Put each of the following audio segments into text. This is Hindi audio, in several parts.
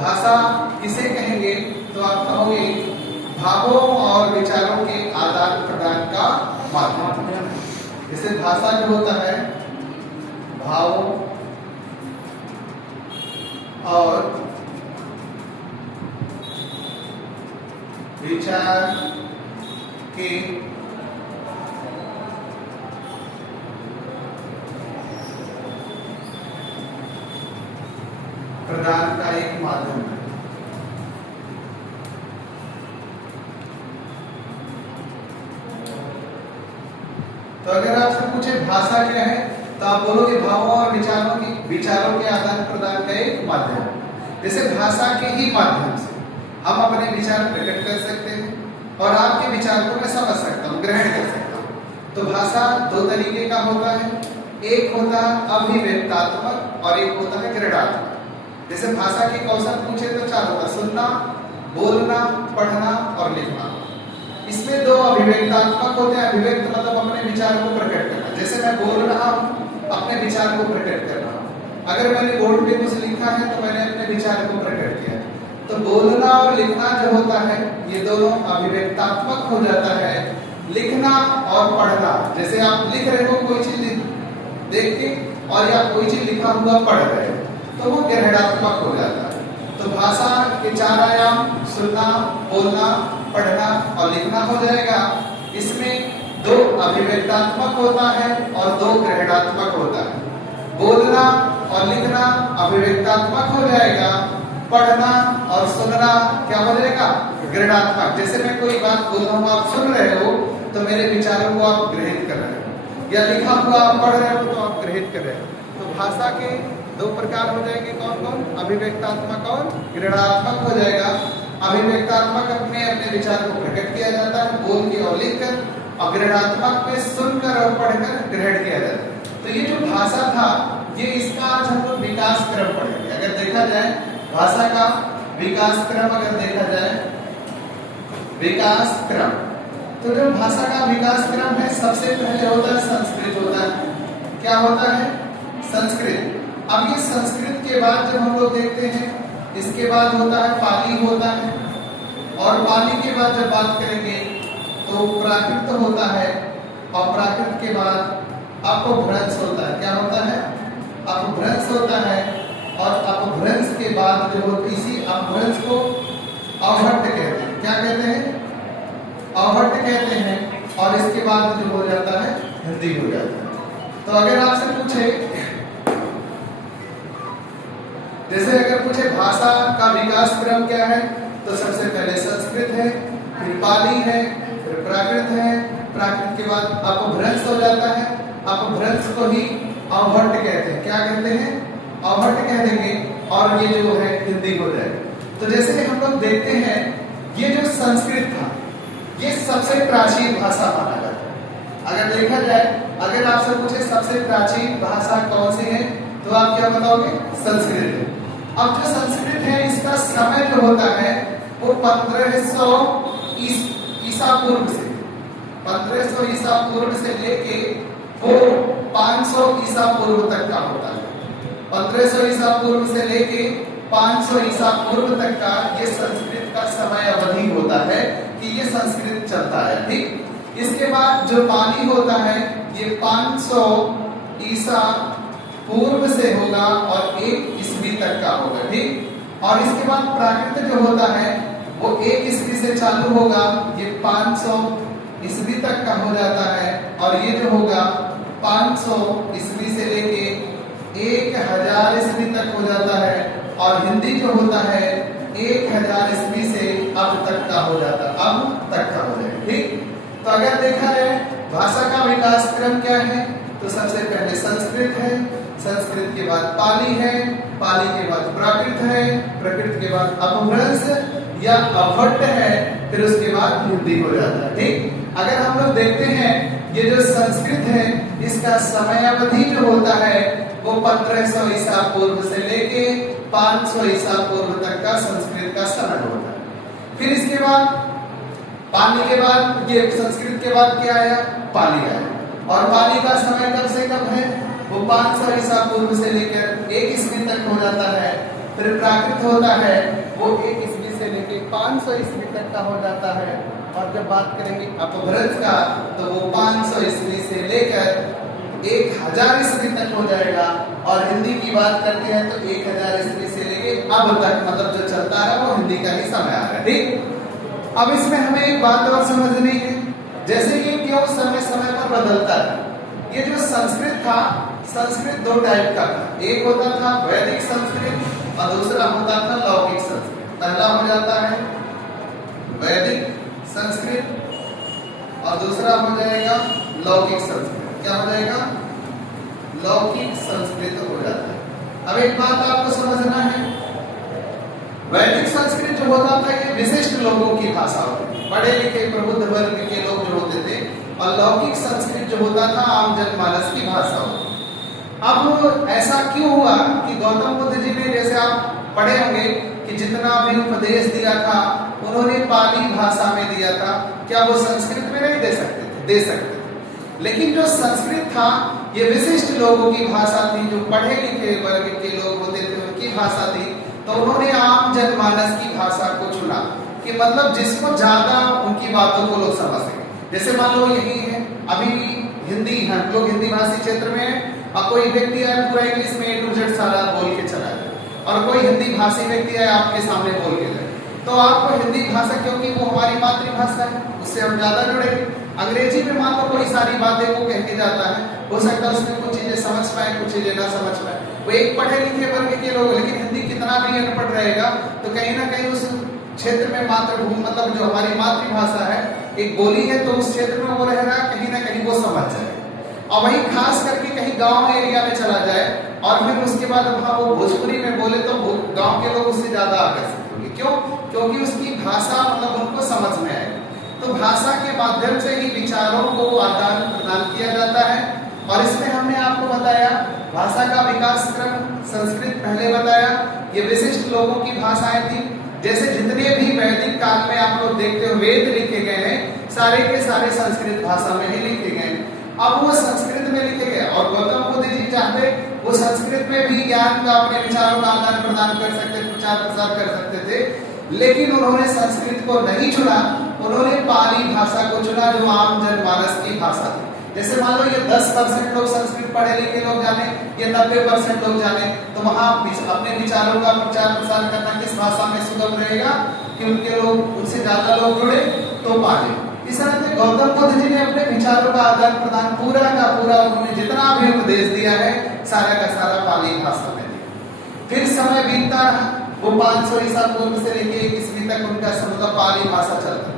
भाषा किसे कहेंगे? तो आप कहोगे भावों और विचारों के आदान प्रदान का माध्यम। जैसे भाषा जो होता है भावों और विचार के प्रदान का एक माध्यम है। तो अगर आपसे पूछे भाषा क्या है तो आप बोलोगे भावों और विचारों के आदान प्रदान का एक माध्यम। जैसे भाषा के ही माध्यम से हम अपने विचार प्रकट कर सकते हैं और आपके विचार को मैं समझ सकता हूँ, ग्रहण कर सकता हूँ। तो भाषा दो तरीके का होता है, एक होता है अभिव्यक्तात्मक और एक होता है क्रियात्मक। जैसे भाषा के कौशल पूछे तो चार होता है, सुनना, बोलना, पढ़ना और लिखना। इसमें दो अभिव्यक्तात्मक होते हैं। अभिव्यक्त मतलब अपने विचार को प्रकट करना। जैसे मैं बोल रहा हूँ, अपने विचार को प्रकट कर रहा हूँ। अगर मैंने बोर्ड पे कुछ लिखा है तो मैंने अपने विचार को प्रकट किया। तो बोलना और लिखना जो होता है ये दोनों अभिव्यक्तात्मक हो जाता है। लिखना और पढ़ना, जैसे आप लिख रहे हो कोई चीज देख के और या कोई चीज लिखा हुआ पढ़ रहे हो तो वो ग्रहणात्मक हो जाता है। तो भाषा के चार आयाम सुनना, बोलना, पढ़ना और लिखना हो जाएगा। इसमें दो अभिव्यक्तात्मक होता है और दो ग्रहणात्मक होता है। बोलना और लिखना अभिव्यक्तात्मक हो जाएगा, पढ़ना और सुनना क्या हो जाएगा? ग्रहणात्मक। जैसे मैं कोई बात बोल रहा हूँ, आप सुन रहे हो तो मेरे विचारों को आप ग्रहित कर रहे हो, या लिखा हुआ आप पढ़ रहे हो तो आप ग्रहित कर रहे हो। तो भाषा के दो प्रकार हो जाएंगे, कौन कौन? अभिव्यक्तात्मक और ग्रहणात्मक हो जाएगा। अभिव्यक्तात्मक अपने अपने विचार को प्रकट किया जाता है बोल के और लिख कर, और ग्रहणात्मक में सुनकर और पढ़कर ग्रहण किया जाता है। तो ये जो भाषा था ये इसका आज हम लोग विकास क्रम पढ़ेंगे। अगर देखा जाए भाषा का विकास क्रम, अगर देखा जाए विकास क्रम, तो जो भाषा का विकास क्रम है सबसे पहले होता है संस्कृत होता है। क्या होता है? संस्कृत। अब ये संस्कृत के बाद जब हम लोग देखते हैं इसके बाद होता है पाली होता है, और पाली के बाद जब बात करेंगे तो प्राकृत होता है, और प्राकृत के बाद अपभ्रंश होता है। क्या होता है? अपभ्रंश होता है, और अपभ्रंश के बाद जो इसी अपभ्रंश को अवहट्ट कहते हैं। क्या कहते हैं? अवहट्ट कहते हैं। और इसके बाद जो हो जाता है हिंदी हो जाता है। तो अगर आपसे पूछे, जैसे अगर पूछे भाषा का विकास क्रम क्या है तो सबसे पहले संस्कृत है, फिर पाली है, फिर प्राकृत है, प्राकृत के बाद अपभ्रंश हो जाता है। अपभ्रंश को ही अवहट्ट कहते हैं। क्या कहते हैं? अवहट्ट कह देंगे, और ये जो है हिंदी हो जाएगा। तो जैसे हम लोग देखते हैं ये जो संस्कृत था ये सबसे प्राचीन भाषा माना जाता है। अगर देखा जाए, अगर आपसे पूछे सबसे प्राचीन भाषा कौन सी है तो आप क्या बताओगे? संस्कृत है। अब जो संस्कृत है इसका समय जो होता है वो 1500 ईसा पूर्व से 1500 ईसा पूर्व से लेके वो 500 ईसा पूर्व तक का होता है। 1500 ईसा पूर्व से लेके 500 ईसा पूर्व तक का ये संस्कृत का समय अवधि होता है कि ये संस्कृत चलता है। ठीक, इसके बाद जो पाली होता है ये 500 ईसा पूर्व से होगा और 1 ईस्वी तक का होगा। ठीक, और इसके बाद प्राकृत जो होता है वो 1 ईस्वी से चालू होगा, ये 500 ईस्वी तक का हो जाता है, और ये जो होगा 500 ईस्वी से लेके 1000 ईस्वी तक हो जाता है, और हिंदी जो होता है 1000 ईस्वी से अब तक का हो जाता है, अब तक का हो जाएगा। ठीक, तो अगर देखा जाए भाषा का विकास क्रम क्या है तो सबसे पहले संस्कृत है, संस्कृत के बाद पाली है, पाली के बाद प्राकृत है, प्राकृत के बाद अपभ्रंश या अवहट्ट है, फिर उसके बाद हिंदी हो जाता है। ठीक, अगर हम लोग देखते हैं ये जो संस्कृत है इसका समय अवधि जो होता है वो 1500 ईसा पूर्व से लेके 500 ईसा पूर्व तक का संस्कृत का समय होता है। फिर इसके बाद पाली के बाद ये संस्कृत के बाद क्या आया? पाली आया, और पाली का समय कब से कब है? वो 500 ईसा पूर्व से लेकर 1 ईस्वी तक हो जाता है। फिर प्राकृत होता है वो 1 ईस्वी से लेके 500 ईस्वी तक का हो जाता है। और जब बात करेंगे अपभ्रंश का तो वो 500 ईस्वी से लेकर 1000 ईस्वी तक हो जाएगा। और हिंदी की बात करते हैं तो 1000 ईस्वी से लेके अब तक मतलब जो चलता है वो हिंदी का ही समय आ रहा है। ठीक, अब इसमें हमें एक बात और समझनी है, जैसे ये क्यों समय समय पर बदलता है। ये जो संस्कृत था, संस्कृत 2 टाइप का था, एक होता था वैदिक संस्कृत और दूसरा होता था लौकिक संस्कृत। पहला हो जाता है वैदिक संस्कृत और दूसरा हो जाएगा लौकिक संस्कृत। क्या हो जाएगा? लौकिक संस्कृत हो जाता है। अब एक बात आपको समझना है, वैदिक संस्कृत जो होता था ये विशिष्ट लोगों की भाषा होती, पढ़े लिखे प्रबुद्ध वर्ग के लोग जो होते थे, और लौकिक संस्कृत जो होता था आम जनमानस की भाषा होती। अब ऐसा क्यों हुआ कि गौतम बुद्ध जी ने, जैसे आप पढ़े होंगे कि जितना भी उपदेश दिया था उन्होंने पाली भाषा में दिया था, क्या वो संस्कृत में नहीं दे सकते थे? दे सकते थे, लेकिन जो संस्कृत था ये विशिष्ट लोगों की भाषा थी, जो पढ़े लिखे वर्ग के लोग होते थे उनकी भाषा थी। तो उन्होंने आम जनमानस की भाषा को चुना कि मतलब जिसको ज्यादा उनकी बातों को लोग समझ सके। जैसे मान लो यही है, अभी हिंदी है, लोग हिंदी भाषी क्षेत्र में है, और कोई व्यक्ति है पूरा इंग्लिश में A to Z सारा बोल के चला जाए, और कोई हिंदी भाषी व्यक्ति है आपके सामने बोल के जाए, तो आपको हिंदी भाषा, क्योंकि वो हमारी मातृभाषा है, उससे हम ज्यादा जुड़ेंगे। अंग्रेजी में मान लो कोई सारी बातें वो कह के जाता है, हो सकता है उसमें कुछ चीजें समझ पाए, कुछ चीजें ना समझ पाए, वो एक पढ़े लिखे वर्ग के लोग। लेकिन हिंदी कितना भी अनपढ़ रहेगा तो कहीं ना कहीं उस क्षेत्र में मातृभूमि मतलब जो हमारी मातृभाषा है एक बोली है, तो उस क्षेत्र में वो रहेगा, कहीं ना कहीं वो समझ जाए। और वही खास करके कहीं गांव एरिया में चला जाए और फिर उसके बाद वहां वो भोजपुरी में बोले तो गांव के लोग उससे ज्यादा आकर्षित होंगे। क्यों? क्योंकि उसकी भाषा मतलब उनको समझ में आए। तो भाषा के माध्यम से ही विचारों को आदान प्रदान किया जाता है। और इसमें हमने आपको बताया भाषा का विकास क्रम, संस्कृत पहले बताया, ये विशिष्ट लोगों की भाषाएं थी। जैसे जितने भी वैदिक काल में आप लोग देखते हो वेद लिखे गए हैं, सारे के सारे संस्कृत भाषा में ही लिखे गए। अब वो संस्कृत में लिखे गए और गौतम बुद्ध जी चाहते वो संस्कृत में भी ज्ञान का, अपने विचारों का आदान प्रदान कर सकते, प्रचार प्रसार कर सकते थे, लेकिन उन्होंने संस्कृत को नहीं चुना, उन्होंने पाली भाषा को चुना जो आम जनमानस की भाषा थी। जैसे मान लो ये 10% लोग संस्कृत पढ़े लिखे लोग जाने, ये 90% लोग जाने, तो वहां अपने विचारों का प्रचार प्रसार करना किस भाषा में सुगम रहेगा कि उनके लोग, उनसे ज्यादा लोग जुड़े तो पाले। इस तरह से गौतम बुद्ध जी ने अपने विचारों का आदान प्रदान पूरा का पूरा, उन्होंने जितना भी उपदेश दिया है सारा का सारा पाली भाषा में दिया। फिर समय बीतता, वो 500 ईसा पूर्व से लेके 1 ईस्वी तक उनका मतलब पाली भाषा चलता।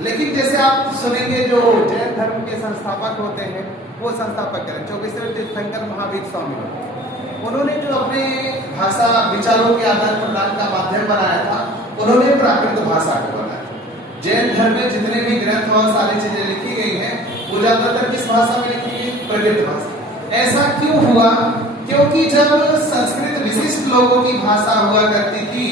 लेकिन जैसे आप सुनेंगे जो जैन धर्म के संस्थापक होते हैं, वो संस्थापक हैं चौकेश्वर तीर्थंकर महावीर स्वामी होते हैं, उन्होंने जो अपने भाषा विचारों के आदान प्रदान का माध्यम बनाया था, उन्होंने प्राकृत भाषा को बनाया। जैन धर्म में जितने भी ग्रंथ और सारी चीजें लिखी गई हैं वो ज्यादातर किस भाषा में लिखी गई? प्राकृत भाषा। ऐसा क्यों हुआ? क्योंकि जब संस्कृत विशिष्ट लोगों की भाषा हुआ करती थी,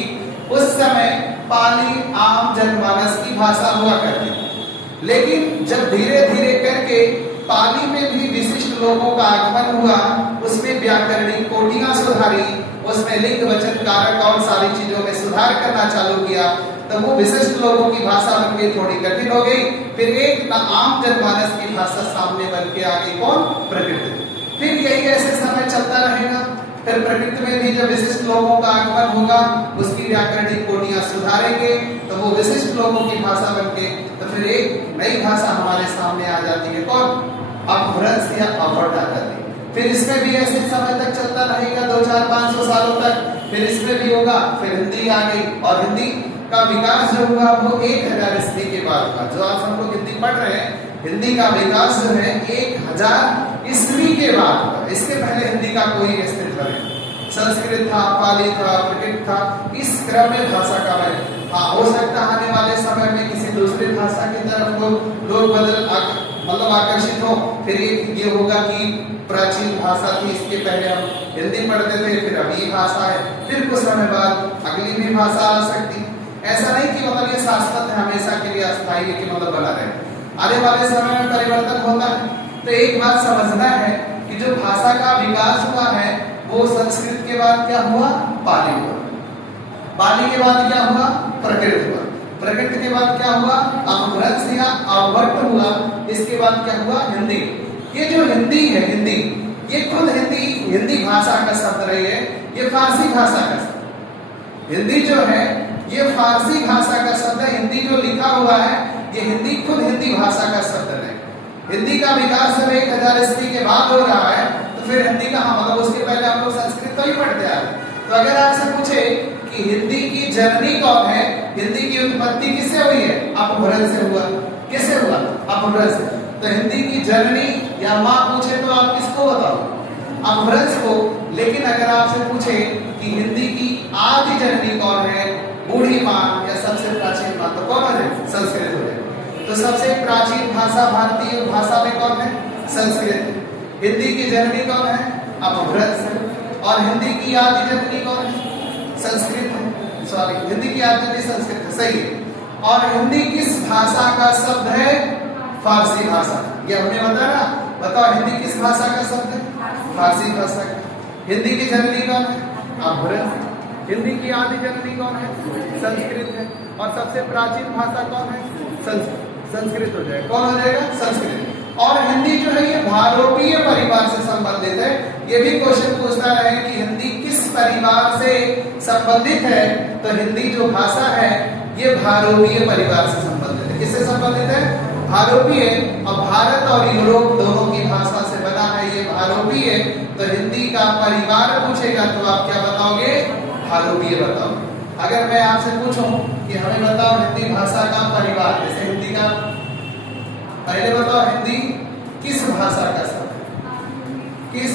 उस समय पाली आम जनमानस की भाषा हुआ करती थी। लेकिन जब धीरे धीरे करके पाली में भी विशिष्ट लोगों का आगमन हुआ, उसमें व्याकरणिक कोटियां सुधारी, उसमें लिंग वचन कारक और सारी चीजों में सुधार करना चालू किया, तब वो विशिष्ट लोगों की भाषा बन के थोड़ी कठिन हो गई। फिर एक आम जनमानस की भाषा सामने बन के आ गई, कौन? प्रकृत। फिर यही ऐसे समय चलता रहेगा। फिर प्रकृति में भी जब विशिष्ट लोगों का आगमन होगा, उसकी व्याकरणिक कोटियां सुधारेंगे, तो वो विशिष्ट लोगों की भाषा बन के, तो फिर एक नई भाषा हमारे सामने आ जाती है, कौन? अपभ्रंश या अवर्ण आ जाती है। फिर इसमें भी ऐसे समय तक चलता रहेगा, 2, 4, 500 सालों तक। फिर इसमें भी होगा, फिर हिंदी आ गई, और हिंदी का विकास जो हुआ वो 1000 ईस्वी के बाद हुआ। जो आज हम लोग हिंदी पढ़ रहे हैं, हिंदी का विकास जो है 1000 ईस्वी के बाद हुआ। इसके पहले हिंदी का कोई अस्तित्व नहीं। संस्कृत था, पाली था, प्राकृत था, इस क्रम में भाषा का बने। हाँ, हो सकता है आने वाले समय में किसी दूसरी भाषा की तरफ लोग मतलब आकर्षित हो। फिर ये होगा कि प्राचीन भाषा थी, इसके पहले हम हिंदी पढ़ते थे, फिर अभी भाषा है, फिर कुछ समय बाद अगली भी भाषा आ सकती। ऐसा नहीं कि मतलब ये शाश्वत है, हमेशा के लिए अस्थायी है कि मतलब बना रहे। आने वाले समय में परिवर्तन होता है। तो एक बात समझना है कि जो भाषा का विकास हुआ है वो संस्कृत के बाद क्या हुआ? पाली हुआ। पाली के बाद क्या हुआ? प्रकृत हुआ। प्रकृत के बाद क्या हुआ? अपभ्रंश या अवभट्ट हुआ। इसके बाद क्या हुआ? हिंदी। ये जो हिंदी है, हिंदी ये खुद हिंदी भाषा का शब्द रही है, ये फारसी भाषा का शब्द। हिंदी जो है ये फारसी भाषा का शब्द है। हिंदी जो लिखा हुआ है ये हिंदी खुद हिंदी भाषा का शब्द है। हिंदी का विकास जब 1000 ईस्वी के बाद हो रहा है तो फिर हिंदी कहाँ, मतलब उसके पहले हम लोग संस्कृत तो ही पढ़ते आ रहे। तो अगर आपसे पूछे कि हिंदी की जननी कौन है, हिंदी की उत्पत्ति किससे हुई है? अपभ्रंश से हुआ। किससे हुआ? अपभ्रंश से। तो हिंदी की जननी या माँ पूछे तो आप किसको बताओ? अपभ्रंश को। लेकिन अगर आपसे पूछे कि हिंदी की आदि जननी कौन है, बूढ़ी माँ या सबसे प्राचीन माँ, तो कौन हो जाए? संस्कृत हो जाए। तो सबसे प्राचीन भाषा भारतीय भाषा में कौन है? संस्कृत। हिंदी की जननी कौन है? अपभ्रंश। और हिंदी की आदि जननी कौन है? संस्कृत है। सॉरी, हिंदी की आदि जननी संस्कृत है, सही है। और हिंदी किस भाषा का शब्द है? फारसी भाषा। ये हमने बताया ना। बताओ हिंदी किस भाषा का शब्द है? फारसी भाषा का। हिंदी की जननी कौन है? अपभ्रंश। हिंदी की आदि जननी कौन है? संस्कृत है। और सबसे प्राचीन भाषा कौन है? संस्कृत हो जाएगा। कौन हो जाएगा? संस्कृत। और हिंदी जो है ये भारोपीय परिवार से संबंधित है। ये भी क्वेश्चन पूछता रहे कि हिंदी किस परिवार से संबंधित है, तो हिंदी जो भाषा है ये भारोपीय परिवार से संबंधित है। किससे संबंधित है? भारोपीय। और भारत और यूरोप दोनों की भाषा से बना है ये भारोपीय। तो हिंदी का परिवार पूछेगा तो आप क्या बताओगे? भारोपीय बताओ। अगर मैं आपसे पूछूं कि हमें बताओ हिंदी भाषा का परिवार, जैसे हिंदी का, पहले बताओ हिंदी किस भाषा का शब्द है? किस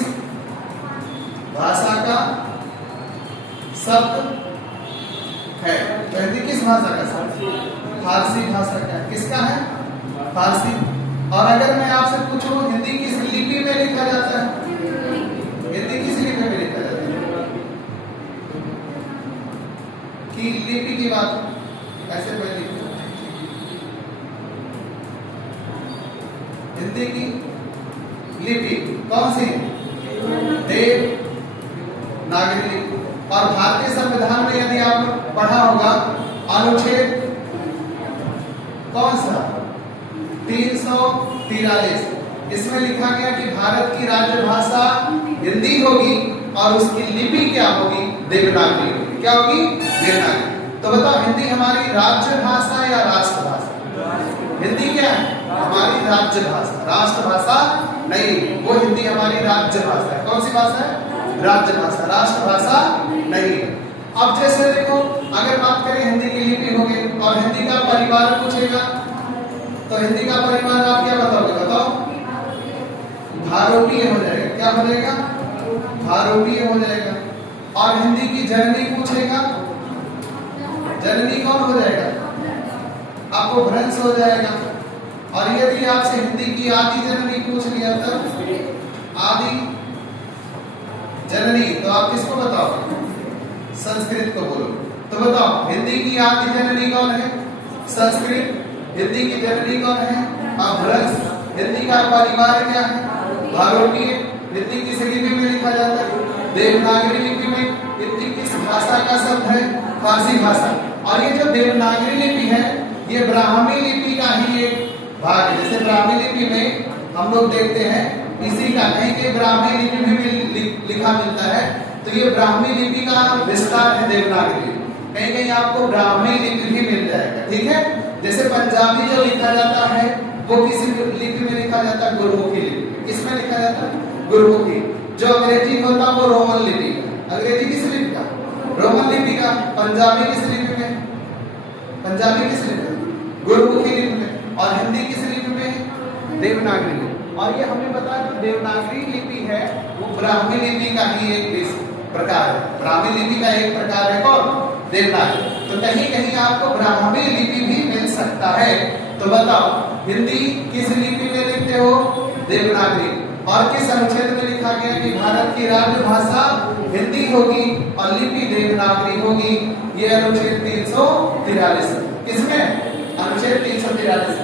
भाषा का शब्द है? तो हिंदी किस भाषा का शब्द? फारसी भाषा का। किसका है? फारसी। और अगर मैं आपसे पूछूं हिंदी किस लिपि में लिखा जाता है? हिंदी किस लिपि में लिखा जाता है? कि लिपि की बात ऐसे पहले हिंदी की लिपि कौन सी? देवनागरी लिपि। और भारतीय संविधान में यदि आपने पढ़ा होगा अनुच्छेद कौन सा? 343। इसमें लिखा गया कि भारत की राज्य भाषा हिंदी होगी और उसकी लिपि क्या होगी? देवनागरी होगी। क्या होगी? देवनागरी। तो बताओ हिंदी हमारी राज्य भाषा या राष्ट्र भाषा? हिंदी क्या है? हमारी राज्य भाषा। राष्ट्र भाषा नहीं, वो हिंदी हमारी राज्य भाषा है। कौन सी भाषा है? राज्य भाषा। राष्ट्र भाषा नहीं है। अब जैसे देखो, अगर बात करें हिंदी की लिपि हो गई और हिंदी का परिवार पूछेगा तो हिंदी का परिवार आप क्या बताओगे? बताओ। भारोपीय हो जाएगा। क्या हो जाएगा? भारोपीय हो जाएगा। और हिंदी की जननी पूछेगा, जननी कौन हो जाएगा? आपको भ्रंश हो जाएगा। और यदि आपसे हिंदी की आदि जननी पूछ लिया तब आदि जननी, तो आप किसको बताओगे? संस्कृत को बोलो। तो बताओ हिंदी की आदि जननी कौन है? संस्कृत। हिंदी की जननी कौन है? अपभ्रंश। हिंदी का परिवार क्या है? भारोपीय। हिंदी किस लिपि में लिखा जाता है? देवनागरी लिपि में। हिंदी किस भाषा का शब्द है? फारसी भाषा। और ये जो देवनागरी लिपि है ये ब्राह्मी लिपि का ही एक भाग है। जैसे ब्राह्मी लिपि में हम लोग देखते हैं इसी का, कहीं के ब्राह्मी लिपि में भी लिखा मिलता है, तो ये ब्राह्मी लिपि का विस्तार है देवनागरी। कहीं कहीं आपको ब्राह्मी लिपि भी मिल जाएगा। ठीक है। जैसे पंजाबी जो लिखा जाता है वो किसी लिपि में लिखा जाता है? गुरमुखी लिपि। किसमें लिखा जाता है? गुरमुखी। जो अंग्रेजी होता है वो रोमन लिपि। अंग्रेजी किस लिपि का? रोमन लिपि का। पंजाबी किस लिपि में? पंजाबी किस लिपि में? गुरमुखी लिपि में। और हिंदी किस लिपि में? देवनागरी लिपि। और ये हमें बताया जो देवनागरी लिपि है वो ब्राह्मी लिपि का ही एक प्रकार है। ब्राह्मी लिपि का एक प्रकार है कौन? देवनागरी। तो कहीं कहीं आपको ब्राह्मी लिपि भी मिल सकता है। तो बताओ हिंदी किस लिपि में लिखते हो? देवनागरी। और किस अनुच्छेद में लिखा गया कि भारत की राज्य भाषा हिंदी होगी और लिपि देवनागरी होगी? ये अनुच्छेद 343। किसमें? अनुच्छेद 343।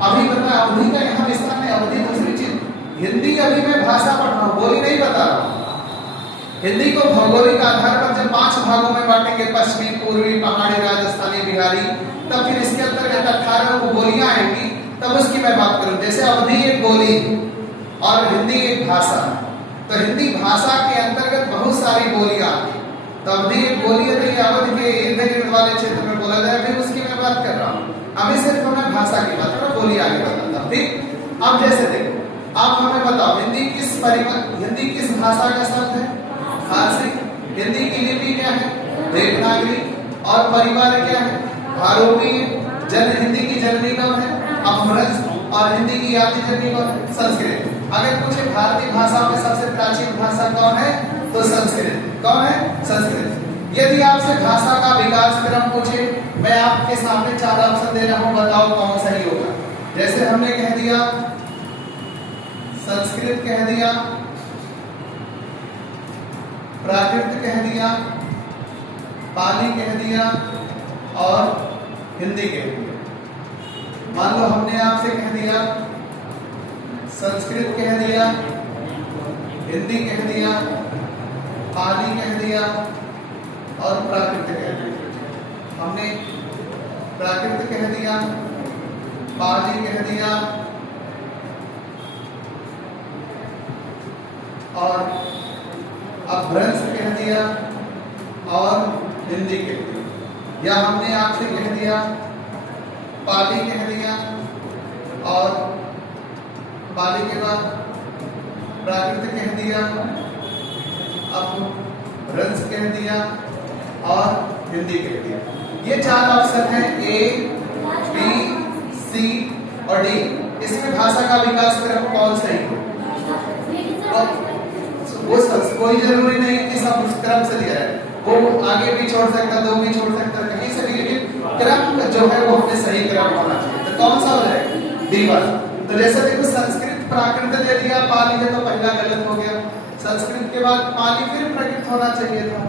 अभी बता, अवधि का यहाँ विस्तार है। अवधि दूसरी चीज, हिंदी अभी मैं भाषा पढ़ रहा हूँ, बोली नहीं बता रहा हूँ। हिंदी को भौगोलिक आधार पर जब 5 भागों में बांटेंगे, पश्चिमी, पूर्वी, पहाड़ी, राजस्थानी, बिहारी, तब फिर इसके अंतर्गत 18 बोलियां आएंगी, तब उसकी मैं बात करूं। जैसे अवधी एक बोली और हिंदी एक भाषा, तो हिंदी भाषा के अंतर्गत बहुत सारी बोलियां आती है। तो अवधी एक बोली है, तो ये अवध के इर्द गिर्द वाले क्षेत्र में बोला जाए, फिर उसकी मैं बात कर रहा हूँ। अभी सिर्फ मैं भाषा की बात कर रहा हूँ, बोली आगे बताता हूँ, ठीक। अब जैसे देखो, आप हमें बताओ हिंदी किस भाषा का शब्द है? फारसी। हिंदी की लिपि क्या है? देवनागरी। और परिवार क्या है? आरोपीय। हिंदी की जननी कौन है? अपभ्रंश। और हिंदी की आदि जननी कौन है? संस्कृत। अगर पूछे भारतीय भाषा में सबसे प्राचीन भाषा कौन है, तो संस्कृत। कौन है? संस्कृत। यदि आपसे भाषा का विकास क्रम पूछे, मैं आपके सामने 4 ऑप्शन दे रहा हूं, बताओ कौन सही होगा। जैसे हमने कह दिया संस्कृत, कह दिया प्राकृत, कह दिया पाली, कह दिया और हिंदी कह दिया। मान लो हमने आपसे कह दिया संस्कृत, कह दिया हिंदी, कह दिया पाली, कह दिया और प्राकृत कह दिया। हमने प्राकृत कह दिया, पाली कह दिया और अपभ्रंश कह दिया और हिंदी कह दिया। या हमने आपसे कह दिया पाली कह दिया और पाली के बाद प्राकृत कह दिया, अपभ्रंश कह दिया और हिंदी कह दिया। ये 4 ऑप्शन है, ए, बी, सी और डी। इसमें भाषा का विकास क्रम कौन सही है? कोई जरूरी नहीं कि सब उस क्रम से दिया है, वो आगे भी छोड़ सकता, 2 भी छोड़ सकता, कहीं से भी, लेकिन क्रम जो है वो अपने सही क्रम होना चाहिए। तो कौन सा हो जाएगा? डी वाला। तो जैसे देखो संस्कृत प्राकृत दे दिया, पाली है तो पहला गलत हो गया। संस्कृत के बाद पाली फिर प्राकृत होना चाहिए था।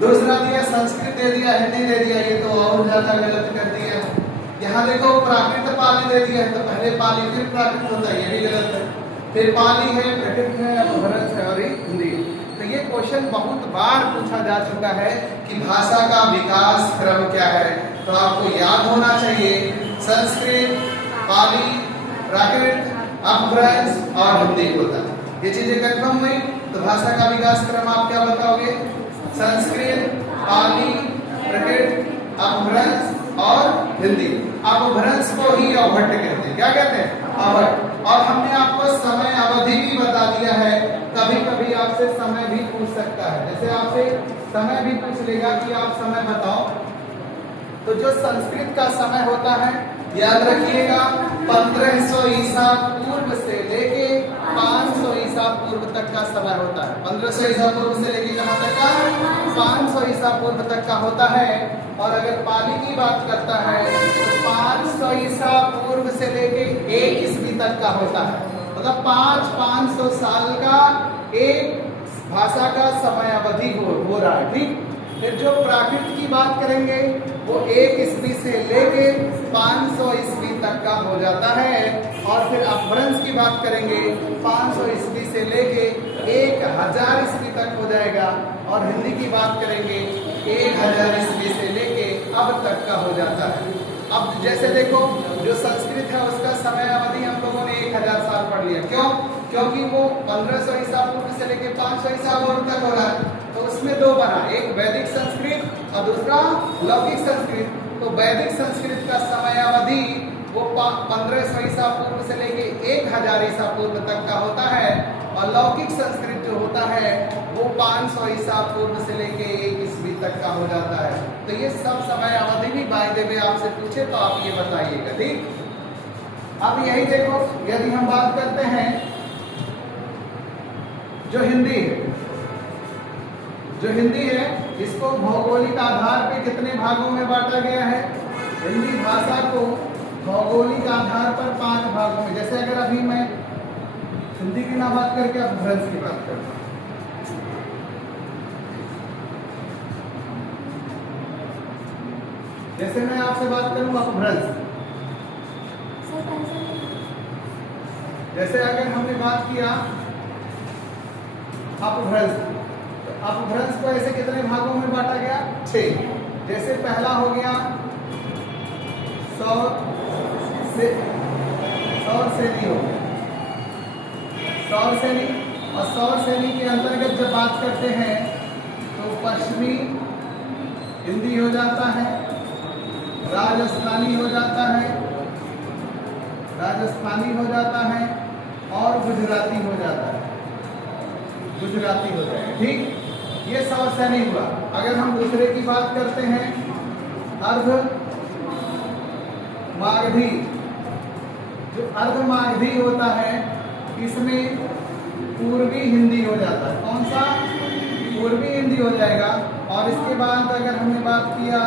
दूसरा दिया संस्कृत दे दिया, हिंदी दे दिया, ये तो और ज्यादा गलत कर दिया। यहाँ देखो प्राकृत पाली दे दिया है, तो पहले पाली फिर प्राकृत होता है, ये भी गलत है। फिर पाली है, प्राकृत है, अपभ्रंश है और हिंदी। तो ये क्वेश्चन बहुत बार पूछा जा चुका है कि भाषा का विकास क्रम क्या है। तो आपको याद होना चाहिए संस्कृत, पाली, प्राकृत, अपभ्रंश और हिंदी होता है। ये चीजें कंफर्म हुई। तो भाषा का विकास क्रम आप क्या बताओगे? संस्कृत, पाली, प्राकृत, अपभ्रंश और हिंदी। अपभ्रंश को ही अवहट्ट कहते हैं। क्या कहते हैं? अवहट्ट। और हमने आपको समय अवधि भी बता दिया है। कभी कभी आपसे समय भी पूछ सकता है, जैसे आपसे समय भी पूछ लेगा कि आप समय बताओ। तो जो संस्कृत का समय होता है, याद रखिएगा 1500 ईसा पूर्व से लेके 500 ईसा पूर्व तक का समय होता है। 1500 ईसा पूर्व से लेके कहां तक का? 500 ईसा पूर्व तक का होता है। और अगर पाली की बात करता है तो 500 ईसा पूर्व से लेके 1 ईस्वी तक का होता है। मतलब 500 साल का एक भाषा का समय अवधि हो रहा है, ठीक। फिर जो प्राकृत की बात करेंगे वो 1 ईस्वी से लेके 500 ईस्वी तक का हो जाता है। और फिर अपभ्रंश की बात करेंगे 500 ईस्वी से लेके 1000 ईस्वी तक हो जाएगा। और हिंदी की बात करेंगे 1000 ईस्वी से लेके अब तक का हो जाता है। अब जैसे देखो जो संस्कृत है उसका समय अवधि हम लोगों ने 1000 साल पढ़ लिया। क्यों? क्योंकि वो 1500 ईसा पूर्व से लेके 500 ईसा पूर्व तक हो रहा है। तो उसमें 2 बना, एक वैदिक संस्कृत और दूसरा लौकिक संस्कृत। तो वैदिक संस्कृत का समय अवधि वो 1500 ईसा पूर्व से लेके 1000 ईसा पूर्व तक का होता है। और लौकिक संस्कृत जो होता है वो 500 ईसा पूर्व से लेके 1 ईस्वी तक का हो जाता है। तो ये सब समय अवधि भी बाय द वे आपसे पूछे तो आप ये बताइएगा, ठीक। अब यही देखो, यदि हम बात करते हैं जो हिंदी है इसको भौगोलिक आधार पे कितने भागों में बांटा गया है? हिंदी भाषा को भौगोलिक आधार पर 5 भागों में। जैसे अगर अभी मैं हिंदी की ना बात करके अपभ्रंश की बात करता हूं, जैसे मैं आपसे बात करूं अपभ्रंश, जैसे अगर हमने बात किया अपभ्रंश, तो अपभ्रंश को ऐसे कितने भागों में बांटा गया? 6। जैसे पहला हो गया सौर श्रेणी हो गया, सौर श्रेणी। और सौर श्रेणी के अंतर्गत जब बात करते हैं तो पश्चिमी हिंदी हो जाता है, राजस्थानी हो जाता है, राजस्थानी हो जाता है और गुजराती हो जाता है, गुजराती हो जाएगा। ठीक, ये सौर श्रेणी हुआ। अगर हम दूसरे की बात करते हैं, अर्ध मागधी, जो अर्ध मागधी होता है इसमें पूर्वी हिंदी हो जाता है। कौन सा? पूर्वी हिंदी हो जाएगा। और इसके बाद अगर हमने बात किया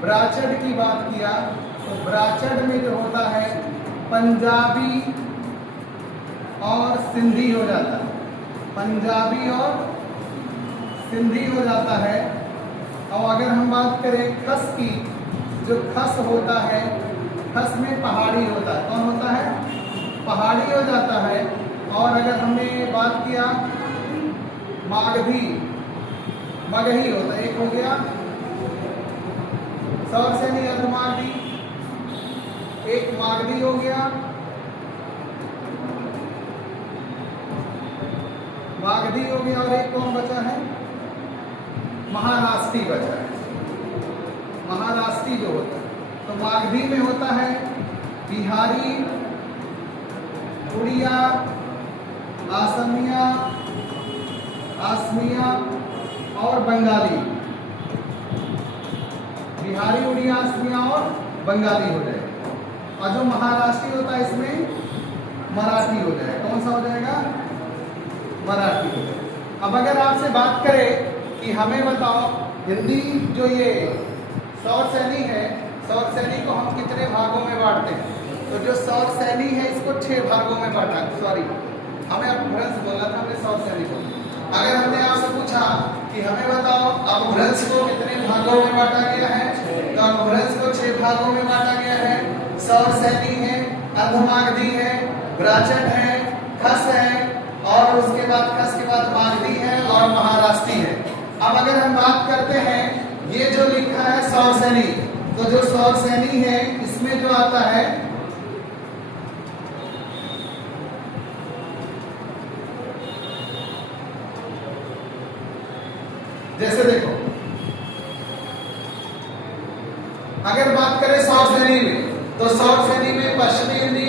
ब्राचड़ की बात किया तो ब्राचड़ में जो होता है पंजाबी और सिंधी हो जाता है, पंजाबी और सिंधी हो जाता है। और अगर हम बात करें खस की, जो खस होता है, खस में पहाड़ी होता है। कौन होता है? पहाड़ी हो जाता है। और अगर हमने बात किया मागधी, मगही होता है। एक हो गया सौर श्रेणी अर्ध मागधी, एक मागधी हो गया, मागधी हो गया। और एक कौन बचा है? महाराष्ट्री बचा है, महाराष्ट्री जो होता है। तो मागधी में होता है बिहारी, उड़िया, असमिया, असमिया और बंगाली। बिहारी, उड़िया, असमिया और बंगाली हो जाएगा। और जो महाराष्ट्री होता है इसमें मराठी हो जाएगा। कौन सा हो जाएगा? मराठी हो जाएगा। अब अगर आपसे बात करें कि हमें बताओ हिंदी जो ये सौर श्रेणी है, सौर श्रेणी को हम कितने भागों में बांटते हैं? तो जो सौर श्रेणी है इसको 6 भागों में बांटा। सॉरी, हमें अपभ्रंश बोला था, हमने सौर श्रेणी को। अगर हमने आपसे पूछा कि हमें बताओ अपभ्रंश को कितने भागों में बांटा गया है, तो अपभ्रंश को 6 भागों में बांटा गया है। सौर श्रेणी है, अर्धमागधी है, ब्राचड़ है, खस है और उसके बाद खस के बाद मागधी है और महाराष्ट्री है। अब अगर हम बात करते हैं ये जो लिखा है सौर श्रेणी, तो जो सौर श्रेणी है इसमें जो आता है जैसे देखो, अगर बात करें सौर श्रेणी में तो सौर श्रेणी में पश्चिमी हिंदी,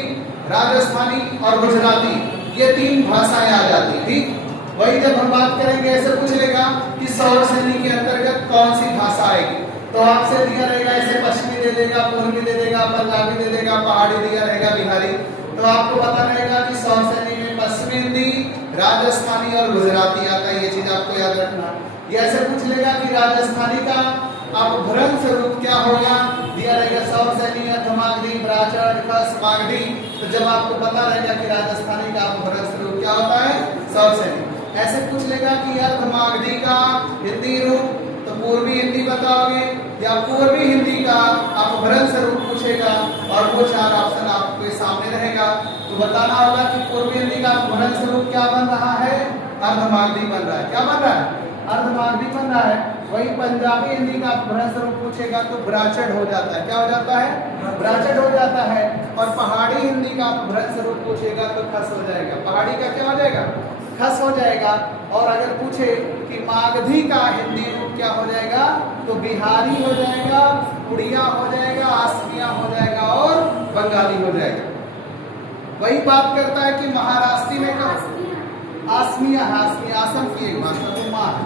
राजस्थानी और गुजराती ये 3 भाषाएं आ जाती। ठीक, वही जब हम बात करेंगे ऐसे पूछ लेगा कि सौर श्रेणी के अंतर्गत कौन सी भाषा आएगी, तो आपसे दिया रहेगा ऐसे पश्चिमी दे देगा, पूर्वी दे देगा, पंजाबी दे देगा, पहाड़ी दिया रहेगा, बिहारी। तो आपको पता रहेगा कि सौर श्रेणी में पश्चिमी हिंदी, राजस्थानी और गुजराती आता है। ये चीज आपको याद रखना। ये ऐसे पूछ लेगा कि राजस्थानी का अपभ्रंश रूप क्या होगा, दिया रहेगा सौर श्रेणी, अर्धमागधी, ब्राचड़, खस, मागधी। तो जब आपको पता रहेगा कि राजस्थानी का अपभ्रंश रूप क्या होता है, सौर श्रेणी। ऐसे पूछ लेगा कि अर्धमागधी का हिंदी रूप, तो पूर्वी हिंदी बताओगे, या पूर्वी हिंदी का अपभ्रंश रूप पूछेगा और वो 4 ऑप्शन आपके सामने रहेगा। तो बताना होगा कि पूर्वी हिंदी का अपभ्रंश रूप क्या बन रहा है, अर्धमागधी बन रहा है। क्या बन रहा है? अर्धमागधी बन रहा है। वही पंजाबी हिंदी का अपभ्रंश रूप पूछेगा तो ब्राचड़ हो जाता है। क्या हो जाता है? ब्राचड़ हो जाता है। और पहाड़ी हिंदी का अपभ्रंश रूप पूछेगा तो खस हो जाएगा। पहाड़ी का क्या हो जाएगा? खस हो जाएगा। और अगर पूछे कि मागधी का हिंदी रूप क्या हो जाएगा, तो बिहारी हो जाएगा, उड़िया हो जाएगा, असमिया हो जाएगा और बंगाली हो जाएगा। वही बात करता है कि महाराष्ट्री में का आसमिया, आसमिया आसम की एक भाषा तो माँ है,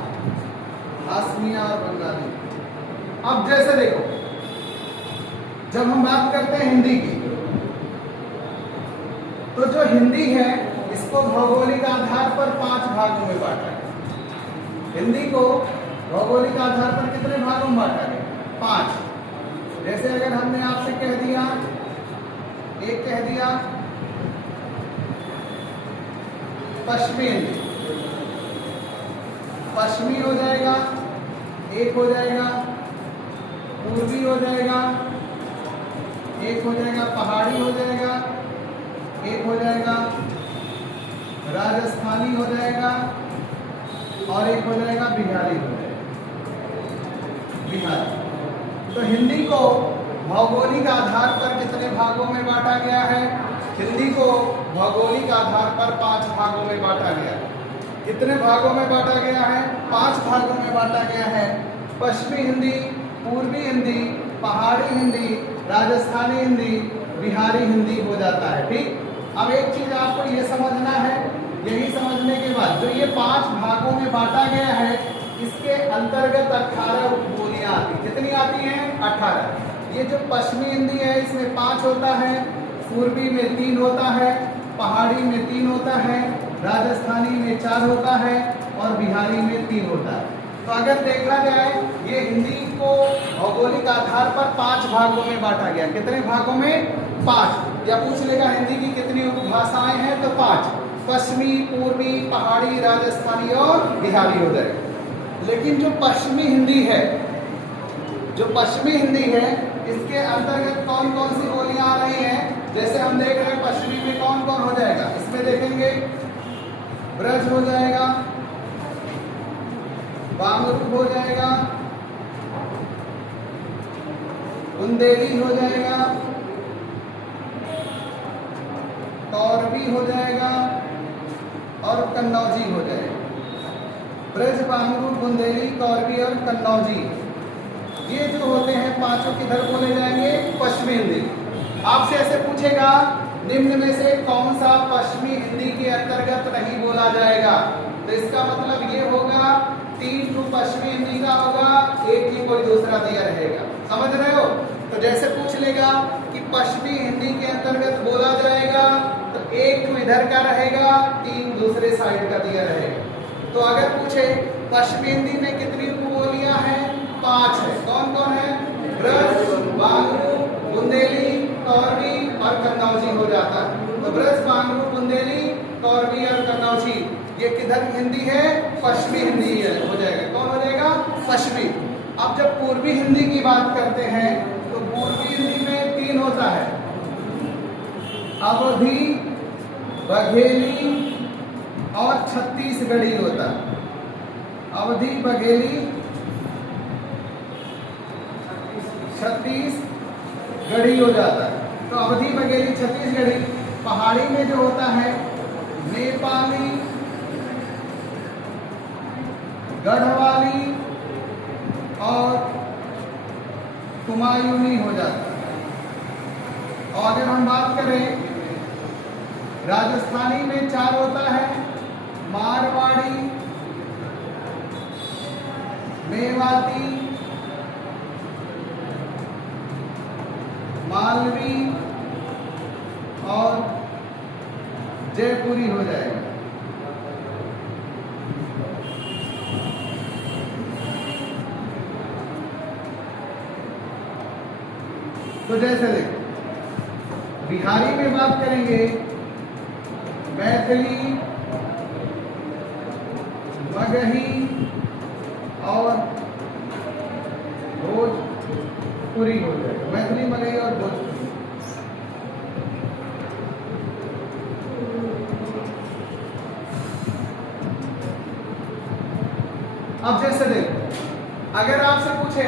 आसमिया और बंगाली। अब जैसे देखो, जब हम बात करते हैं हिंदी की, तो जो हिंदी है इसको भौगोलिक आधार पर 5 भागों में बांटा है। हिंदी को भौगोलिक आधार पर कितने भागों में बांटा है? 5। जैसे अगर हमने आपसे कह दिया, एक कह दिया पश्चिमी हिंदी, पश्चिमी हो जाएगा, एक हो जाएगा पूर्वी हो जाएगा, एक हो जाएगा पहाड़ी हो जाएगा, एक हो जाएगा राजस्थानी हो जाएगा और एक हो जाएगा बिहारी हो जाएगा, बिहारी। तो हिंदी को भौगोलिक आधार पर कितने भागों में बांटा गया है? हिंदी को भौगोलिक आधार पर 5 भागों में बांटा गया है। कितने भागों में बांटा गया है? 5 भागों में बांटा गया है। पश्चिमी हिंदी, पूर्वी हिंदी, पहाड़ी हिंदी, राजस्थानी हिंदी, बिहारी हिंदी हो जाता है। ठीक, अब एक चीज आपको ये समझना है, यही समझने के बाद जो ये 5 भागों में बांटा गया है, इसके अंतर्गत 18 उपबोलियां आती। कितनी आती हैं? 18। ये जो पश्चिमी हिंदी है इसमें 5 होता है, पूर्वी में 3 होता है, पहाड़ी में 3 होता है, राजस्थानी में 4 होता है और बिहारी में 3 होता है। तो अगर देखा जाए ये हिंदी को भौगोलिक आधार पर 5 भागों में बांटा गया। कितने भागों में? 5। या पूछ लेगा हिंदी की कितनी उपभाषाएं हैं, तो 5। पश्चिमी, पूर्वी, पहाड़ी, राजस्थानी और बिहारी हो जाएगा। लेकिन जो पश्चिमी हिंदी है, जो पश्चिमी हिंदी है, इसके अंतर्गत कौन कौन सी बोलियां आ रही हैं? जैसे हम देख रहे हैं पश्चिमी में कौन कौन हो जाएगा, इसमें देखेंगे ब्रज हो जाएगा, बांगरू हो जाएगा, बुंदेली हो जाएगा, तौरवी हो जाएगा और कन्नौजी हो जाएगा। ब्रज, बांगरू, बुंदेली, तौरवी और कन्नौजी, ये जो होते हैं पांचों किधर बोले जाएंगे? पश्चिमी हिंदी। आपसे ऐसे पूछेगा निम्न में से कौन सा पश्चिमी हिंदी के अंतर्गत नहीं बोला जाएगा, तो इसका मतलब ये होगा 3 तो पश्चिमी हिंदी का होगा, 1 ही कोई दूसरा दिया रहेगा। समझ रहे हो? तो जैसे पूछ लेगा कि पश्चिमी हिंदी के अंतर्गत बोला जाएगा, तो 1 तो इधर का रहेगा, 3 दूसरे साइड का दिया रहेगा। तो अगर पूछे पश्चिमी हिंदी में कितनी उपबोलियां हैं? 5 है। कौन कौन है? ब्रज, बांगरू, बुंदेली, तौरवी और कन्नौजी हो जाता है। तो ब्रज, बांगरू, बुंदेली, तौरवी और कन्नौजी ये किधर हिंदी है? पश्चिमी हिंदी है, हो जाएगा। कौन हो जाएगा? पश्चिमी। अब जब पूर्वी हिंदी की बात करते हैं तो पूर्वी हिंदी में 3 होता है, अवधी, बघेली और छत्तीसगढ़ी होता है। अवधी, बघेली, छत्तीसगढ़ी हो जाता है। तो अवधी, बघेली, छत्तीसगढ़ी। पहाड़ी में जो होता है नेपाली, गढ़वाली और कुमायूनी हो जाता है। और अगर हम बात करें राजस्थानी में 4 होता है, मारवाड़ी, मेवाती, मालवी और जयपुरी हो जाएगा। तो जैसे देखो बिहारी में बात करेंगे मैथिली, मगही और भोजपुरी हो जाएगा। मैथिली, मगही और भोजपुरी। अब जैसे देखो अगर आपसे पूछे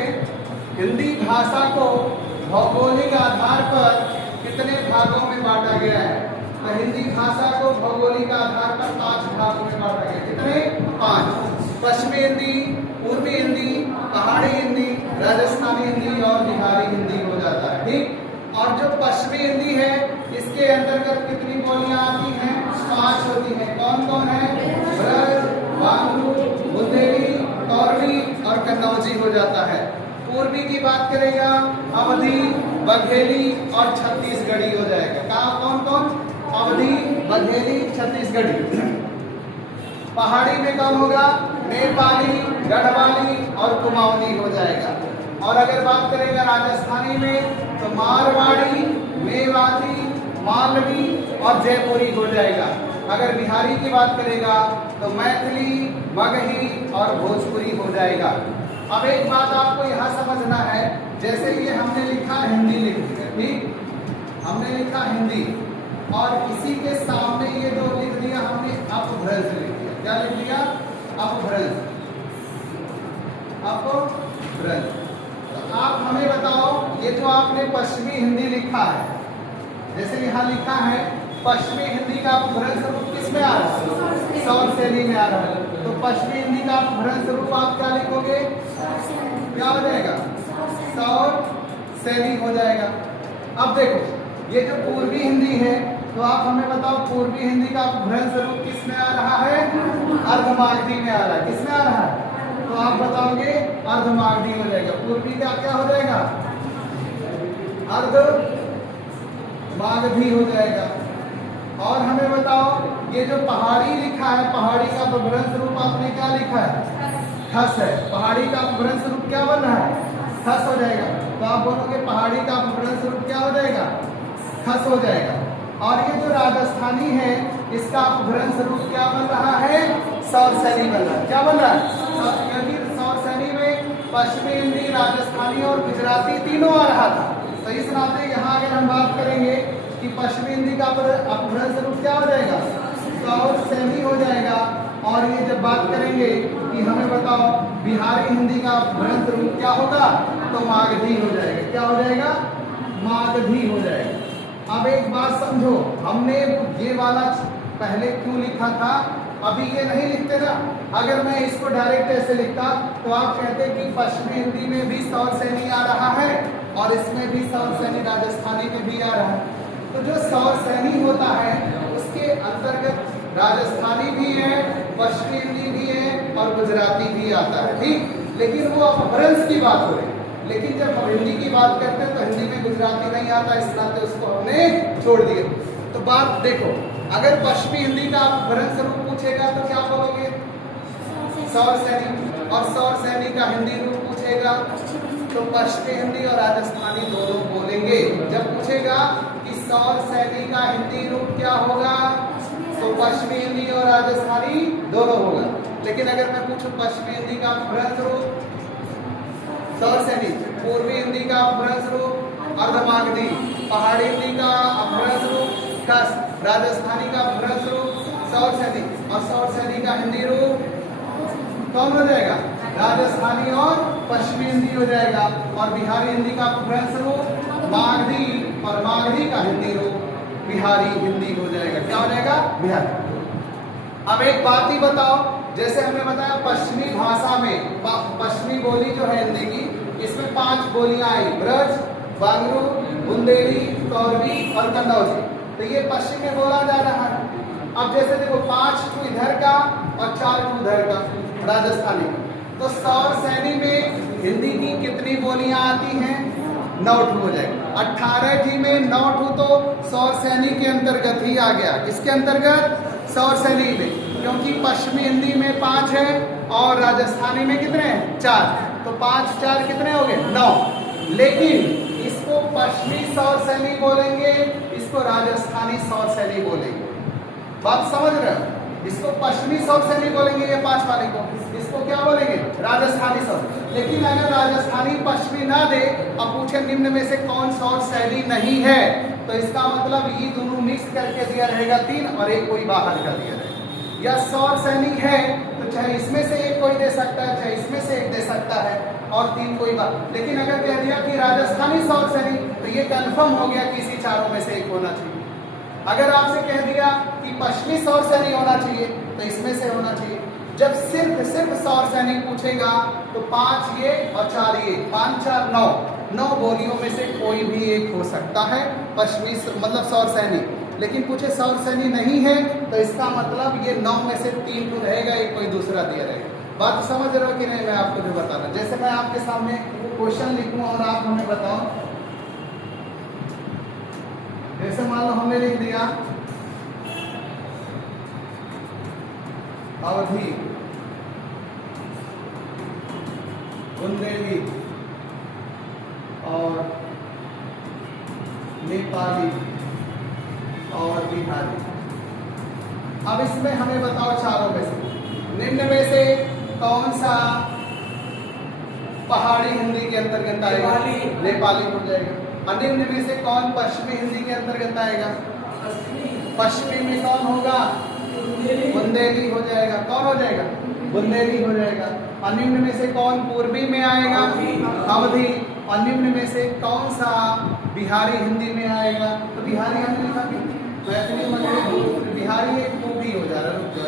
हिंदी भाषा को भौगोलिक आधार पर कितने भागों में बांटा गया है, तो हिंदी भाषा को भौगोलिक आधार पर 5 भागों में बांटा गया। कितने? 5। पश्चिमी हिंदी, पूर्वी हिंदी, पहाड़ी हिंदी, राजस्थानी हिंदी और बिहारी हिंदी हो जाता है। ठीक। और जो पश्चिमी हिंदी है इसके अंतर्गत कितनी बोलियां आती हैं? 5 होती हैं। कौन कौन है? ब्रज, बांगरू, बुंदेली, तौरवी और कन्नौजी हो जाता है। पूर्वी की बात करेगा अवधी, बघेली और छत्तीसगढ़ी हो जाएगा। कहाँ कौन कौन? अवधी, बघेली, छत्तीसगढ़ी। पहाड़ी में कौन होगा? नेपाली, गढ़वाली और कुमाऊनी हो जाएगा। और अगर बात करेगा राजस्थानी में तो मारवाड़ी, मेवाती, मालवी और जयपुरी हो जाएगा। अगर बिहारी की बात करेगा तो मैथिली, मगही और भोजपुरी हो जाएगा। अब एक बात आपको यहाँ समझना है, जैसे ये हमने लिखा हिंदी लिख दिया, ठीक, हमने लिखा हिंदी और इसी के सामने ये जो लिख दिया हमने अपभ्रंश लिख दिया। क्या लिख दिया? अपभ्रंश, अपभ्रंश। तो आप हमें बताओ, ये जो आपने पश्चिमी हिंदी लिखा है, जैसे यहाँ लिखा है पश्चिमी हिंदी का अपभ्रंश रूप किस में आ रहा है? सौर शैली में आ रहा है। तो पश्चिमी हिंदी का अपभ्रंश रूप आप क्या लिखोगे? क्या हो जाएगा? सौर शैली हो जाएगा। अब देखो, ये जो पूर्वी हिंदी है, तो आप हमें बताओ पूर्वी हिंदी का अपभ्रंश रूप किस में आ रहा है? अर्धमागधी में आ रहा है। किस में आ रहा है? तो आप बताओगे अर्धमागधी हो जाएगा। पूर्वी का क्या हो जाएगा? अर्धमागधी हो जाएगा। और हमें बताओ, ये जो पहाड़ी लिखा है, पहाड़ी का अपभ्रंश रूप आपने क्या लिखा है? खस है। पहाड़ी का अपभ्रंश रूप क्या बन रहा है? खस हो जाएगा। तो आप बोलोगे पहाड़ी का अपभ्रंश रूप क्या हो जाएगा? खस हो जाएगा। और ये जो राजस्थानी है, इसका अपभ्रंश रूप क्या बन रहा है? सौर शैली बन रहा है। क्या बन रहा है? क्योंकि सौर शैली में पश्चिमी हिंदी, राजस्थानी और गुजराती तीनों आ रहा था। तो इस नाते यहाँ अगर हम बात करेंगे कि पश्चिमी हिंदी का अपभ्रंश रूप क्या हो जाएगा? सौर शैली हो जाएगा। और ये जब बात करेंगे कि हमें बताओ बिहारी हिंदी का अपभ्रंश रूप क्या होगा? तो मागधी हो जाएगा। क्या हो जाएगा? मागधी हो जाएगा। अब एक बात समझो, हमने ये वाला पहले क्यों लिखा था, अभी ये नहीं लिखते ना। अगर मैं इसको डायरेक्ट ऐसे लिखता तो आप कहते कि पश्चिमी हिंदी में भी सौर शैली आ रहा है और इसमें भी सौर शैली राजस्थानी में भी आ रहा है। तो जो सौर शैली होता है उसके अंतर्गत राजस्थानी भी है, पश्चिमी हिंदी भी है और गुजराती भी आता है, ठीक। लेकिन वो अपभ्रंश की बात हो रही है। लेकिन जब हम हिंदी की बात करते हैं तो हिंदी में गुजराती नहीं आता, इस नाते उसको हमने छोड़ दिया। तो बात देखो, अगर पश्चिमी हिंदी का अपभ्रंश रूप पूछेगा तो क्या बोलोगे? सौर शैली। और सौर शैली का हिंदी रूप पूछेगा तो पश्चिमी हिंदी और राजस्थानी दोनों बोलेंगे। जब पूछेगा कि सौर शैली का हिंदी रूप क्या होगा, तो पश्चिमी हिंदी और राजस्थानी दोनों होगा। लेकिन अगर मैं पूछूं पश्चिमी हिंदी का अपभ्रंश रूप सौर शैली, पूर्वी हिंदी का अपभ्रंश रूप अर्धमागधी, पहाड़ी हिंदी का अपभ्रंश रूप खस, राजस्थानी का अपभ्रंश रूप सौर शैली और सौर शैली का हिंदी रूप कौन हो जाएगा? राजस्थानी और पश्चिमी हिंदी हो जाएगा। और बिहारी हिंदी का अपभ्रंश रूप मागधी और मागधी का हिंदी रूप बिहारी हिंदी हो जाएगा। क्या हो जाएगा? बिहारी। अब एक बात ही बताओ, जैसे हमने बताया पश्चिमी भाषा में पश्चिमी बोली जो है हिंदी की, इसमें 5 बोलियां आई, ब्रज, बांगरू, बुंदेली, कौरवी और कन्नौजी। तो ये पश्चिम में बोला जा रहा है। अब जैसे देखो 5 टू इधर का और 4 टू उधर का राजस्थानी। तो सौर शैली में हिंदी की कितनी बोलियां आती हैं? 9 टू हो जाएगा। 18 ठी में 9 टू तो सौर शैली के अंतर्गत ही आ गया। किसके अंतर्गत? सौर शैली में। क्योंकि पश्चिमी हिंदी में 5 है और राजस्थानी में कितने हैं? 4। तो 5 4 कितने हो गए? 9। लेकिन इसको पश्चिमी सौर शैली बोलेंगे, इसको राजस्थानी सौर शैली बोलेंगे। बात समझ रहे हो? इसको पश्चिमी सौर शैली बोलेंगे ये 5 वाले को, इसको क्या बोलेंगे? राजस्थानी सौर। लेकिन अगर राजस्थानी पश्चिमी ना दे, अब पूछे निम्न में से कौन सौर शैली नहीं है, तो इसका मतलब ये दोनों मिक्स करके दिया रहेगा 3 और एक कोई बाहर का दिया रहेगा। या सौर शैली है तो चाहे इसमें से एक कोई दे सकता है, चाहे इसमें से एक दे सकता है और 3 कोई बात। लेकिन अगर कह दिया कि राजस्थानी सौर शैली, तो ये कंफर्म हो गया कि इसी चारों में से एक होना चाहिए। अगर आपसे कह दिया कि पश्चिमी सौर शैली होना चाहिए, तो इसमें से होना चाहिए। जब सिर्फ सौर शैली पूछेगा तो 5 ये और 4 ये, 5 4 9 बोलियों में से कोई भी एक हो सकता है पश्चिमी मतलब सौर शैली। लेकिन पूछे सौर शैली नहीं है, तो इसका मतलब ये 9 में से 3 टू रहेगा, एक कोई दूसरा दिया रहेगा। बात समझ रहे हो कि नहीं? मैं आपको जो बता रहा हूं, जैसे मैं आपके सामने क्वेश्चन लिखूं और आप हमें बताओ। जैसे मान लो हमने लिख दिया अवधी, बुंदेली और नेपाली और बिहारी। अब इसमें हमें बताओ चारों में से निम्न में से कौन सा पहाड़ी हिंदी के अंतर्गत आएगा? नेपाली हो जाएगा। और निम्न में से कौन पश्चिमी हिंदी के अंतर्गत आएगा? पश्चिमी में कौन होगा? बुंदेली हो जाएगा। कौन हो जाएगा? बुंदेली हो जाएगा। और निम्न में से कौन पूर्वी में आएगा? अवधी। और निम्न में से कौन सा बिहारी हिंदी में आएगा? तो बिहारी हमने लिखा कि मैथिली मगही, बिहारी एक पूर्वी हो जा रहा है। रुक जाओ,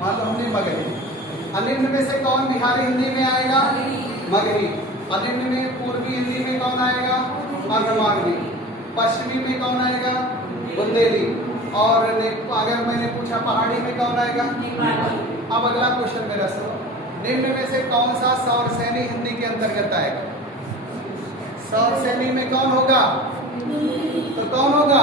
मान लो हमने मगही। निम्न में से कौन बिहारी हिंदी में आएगा? मगही। निम्न में पूर्वी हिंदी में कौन आएगा? अर्धमागधी। पश्चिमी में कौन आएगा? बुंदेली। और अगर मैंने पूछा पहाड़ी में कौन आएगा? अब अगला क्वेश्चन मेरा सुनो, निम्न में से कौन सा सौर सैनी हिंदी के अंतर्गत आएगा? सौर सैनी में कौन होगा? तो कौन होगा?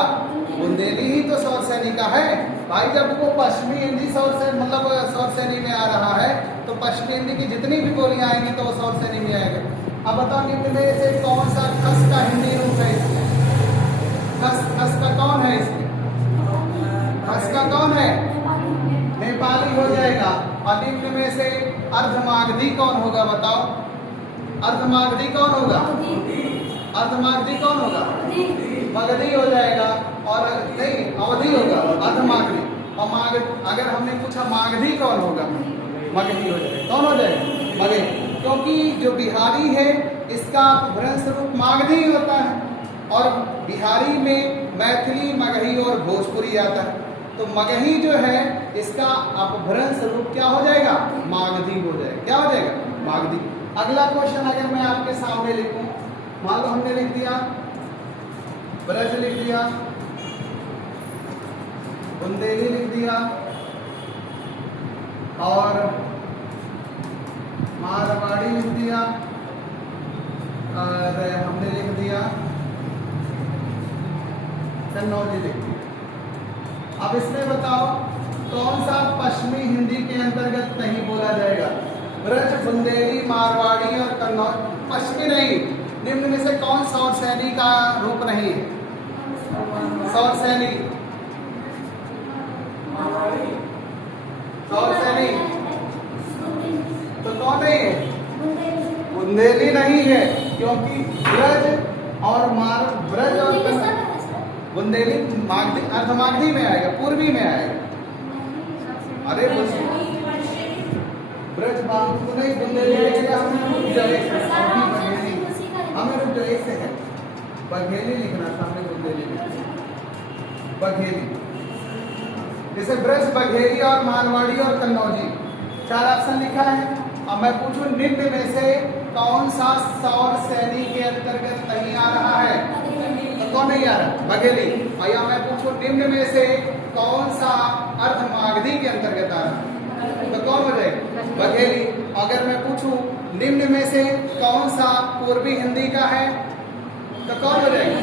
बुंदेली ही तो सौर सैनी का है भाई। जब वो पश्चिमी हिंदी सौर सैनी मतलब सौर सैनी में आ रहा है तो पश्चिमी हिंदी की जितनी भी बोलियां आएंगी तो वो सौर सैनी में आएगा। अब बताओ निम्न में से कौन सा खस का हिंदी रूप है इसमें? खस का कौन है इसमें? खस का कौन है? नेपाली हो जाएगा। और निम्न में से अर्धमागधी कौन होगा? बताओ, अर्धमागधी कौन होगा? अर्धमागधी कौन होगा? मगधी हो जाएगा। और नहीं, अवधि होगा, अर्धमागधी। और अगर हमने पूछा मागधी कौन होगा? मगधी हो जाएगा। कौन हो जाएगा? मगधी। क्योंकि जो बिहारी है इसका भ्रंश रूप मागधी होता है, और बिहारी में मैथिली, मगही और भोजपुरी आता है। तो मगही जो है इसका अपभ्रंश रूप क्या हो जाएगा? मागधी हो जाएगा। क्या हो जाएगा? मागधी। अगला क्वेश्चन अगर मैं आपके सामने लिखूं, मान लो हमने लिख दिया ब्रज, लिख दिया बुंदेली, लिख दिया और मारवाड़ी लिख दिया, और हमने लिख दिया कन्नौजी लिख दिया। अब इसमें बताओ कौन सा पश्चिमी हिंदी के अंतर्गत नहीं बोला जाएगा? ब्रज, बुंदेली, मारवाड़ी और कन्नौज पश्चिमी नहीं। निम्न में से कौन सौर सैनी का रूप नहीं है? सौर सैनी, सौर सैनी तो कौन नहीं है? बुंदेली नहीं है, क्योंकि ब्रज और ब्रज और बुंदेली मागधी, अर्धमागधी में आएगा, पूर्वी में आएगा। अरे ब्रज बांगू तो नहीं, बुंदेली लिखेगा। हमें रुक जाओ, एक सेकंड, बघेली लिखना था हमने, बुंदेली बघेली। जैसे ब्रज, बघेली और मारवाड़ी और कन्नौजी 4 ऑप्शन लिखा है। अब मैं पूछूं निम्न में से कौन सा सौर सैनी के अंतर्गत नहीं आ रहा है? तो कौन नहीं आ रहा? बघेली। और या मैं पूछूं निम्न में से कौन सा अर्धमागधी के अंतर्गत आ रहा है? तो कौन हो जाएगा? बघेली। अगर मैं पूछूं निम्न में से कौन सा पूर्वी हिंदी का है? तो कौन हो जाएगा?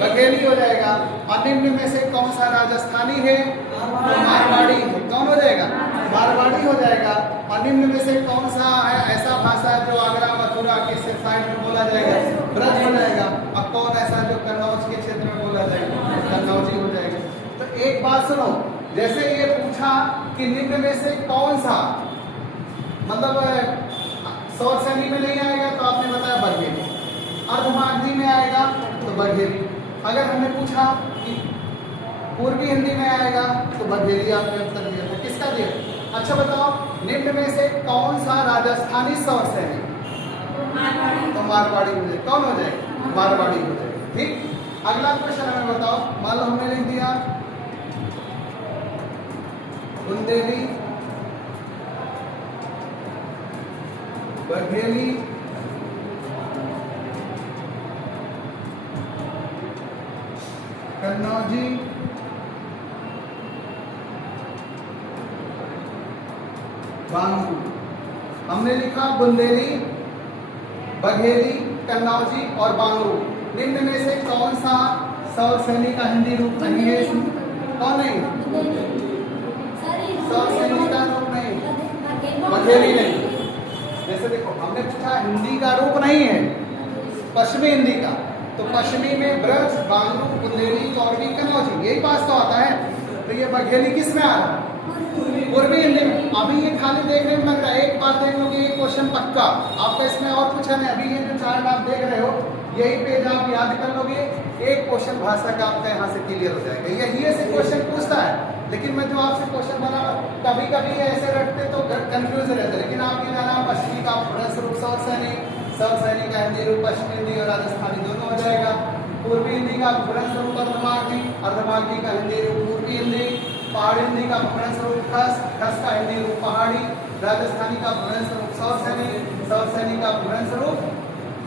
बघेली हो जाएगा। और निम्न में से कौन सा राजस्थानी है? तो मारवाड़ी। कौन हो जाएगा? मारवाड़ी हो जाएगा। और निम्न में से कौन सा है ऐसा भाषा जो आगरा, मथुरा के साइड में बोला जाएगा? ब्रज हो जाएगा। और कौन ऐसा जो कन्नौज के क्षेत्र में बोला जाएगा? कन्नौजी हो जाएगा। तो एक बात सुनो, जैसे ये पूछा कि निम्न में से कौन सा मतलब सौर सैनी में नहीं आएगा तो आपने बताया बघेली। अर्धमागधी में आएगा तो बघेली। अगर हमने पूछा कि पूर्वी हिंदी में आएगा तो बघेली आपने उत्तर दिया था। किसका दिया? अच्छा बताओ निम्न में से कौन सा राजस्थानी सौर सैनी? तो मारवाड़ी हो जाएगा। कौन हो जाएगा? मारवाड़ी हो जाएगा। ठीक। अगला क्वेश्चन हमें बताओ, मान लो हमने लिख दिया बुंदेली, बघेली, कन्नौजी, बांगू। हमने लिखा बुंदेली, बघेली, कन्नौजी और बांगू। निम्न में से कौन सा सौर सैनी का हिंदी रूप नहीं है? कौन नहीं? सौर सैनी का रूप नहीं, बघेली नहीं। जैसे देखो हमने पूछा हिंदी का रूप नहीं है, पश्चिमी हिंदी का, तो पश्चिमी में ब्रज, बांगू, बुंदेली, कौरवी, कन्नौजी, यही पास तो आता है। तो ये बघेली किस में आ रहा है? पूर्वी हिंदी में। अभी ये खाली देखने में लग रहा है, एक बार देख लो कि ये क्वेश्चन पक्का आपका इसमें और कुछ है नहीं। अभी ये जो चार्ट आप देख रहे हो यही पेज आप याद कर लोगे, एक क्वेश्चन भाषा का आपका यहाँ से क्लियर हो जाएगा। यही ऐसे क्वेश्चन पूछता है, लेकिन मैं जो आपसे क्वेश्चन बना कभी कभी ऐसे रखते तो कंफ्यूज रहते, लेकिन आपके जाना पश्चिमी का पुरुष रूप सौर सैनिक का हिंदी रूप पश्चिमी हिंदी और राजस्थानी दोनों हो जाएगा। पूर्वी हिंदी का पुरुष रूप अर्धमागधी का हिंदी रूप पूर्वी हिंदी, पहाड़ी हिंदी का पुरुष रूप खस का हिंदी रूप पहाड़ी, राजस्थानी का पुरुष रूप सौर सैनिक का पुरुष रूप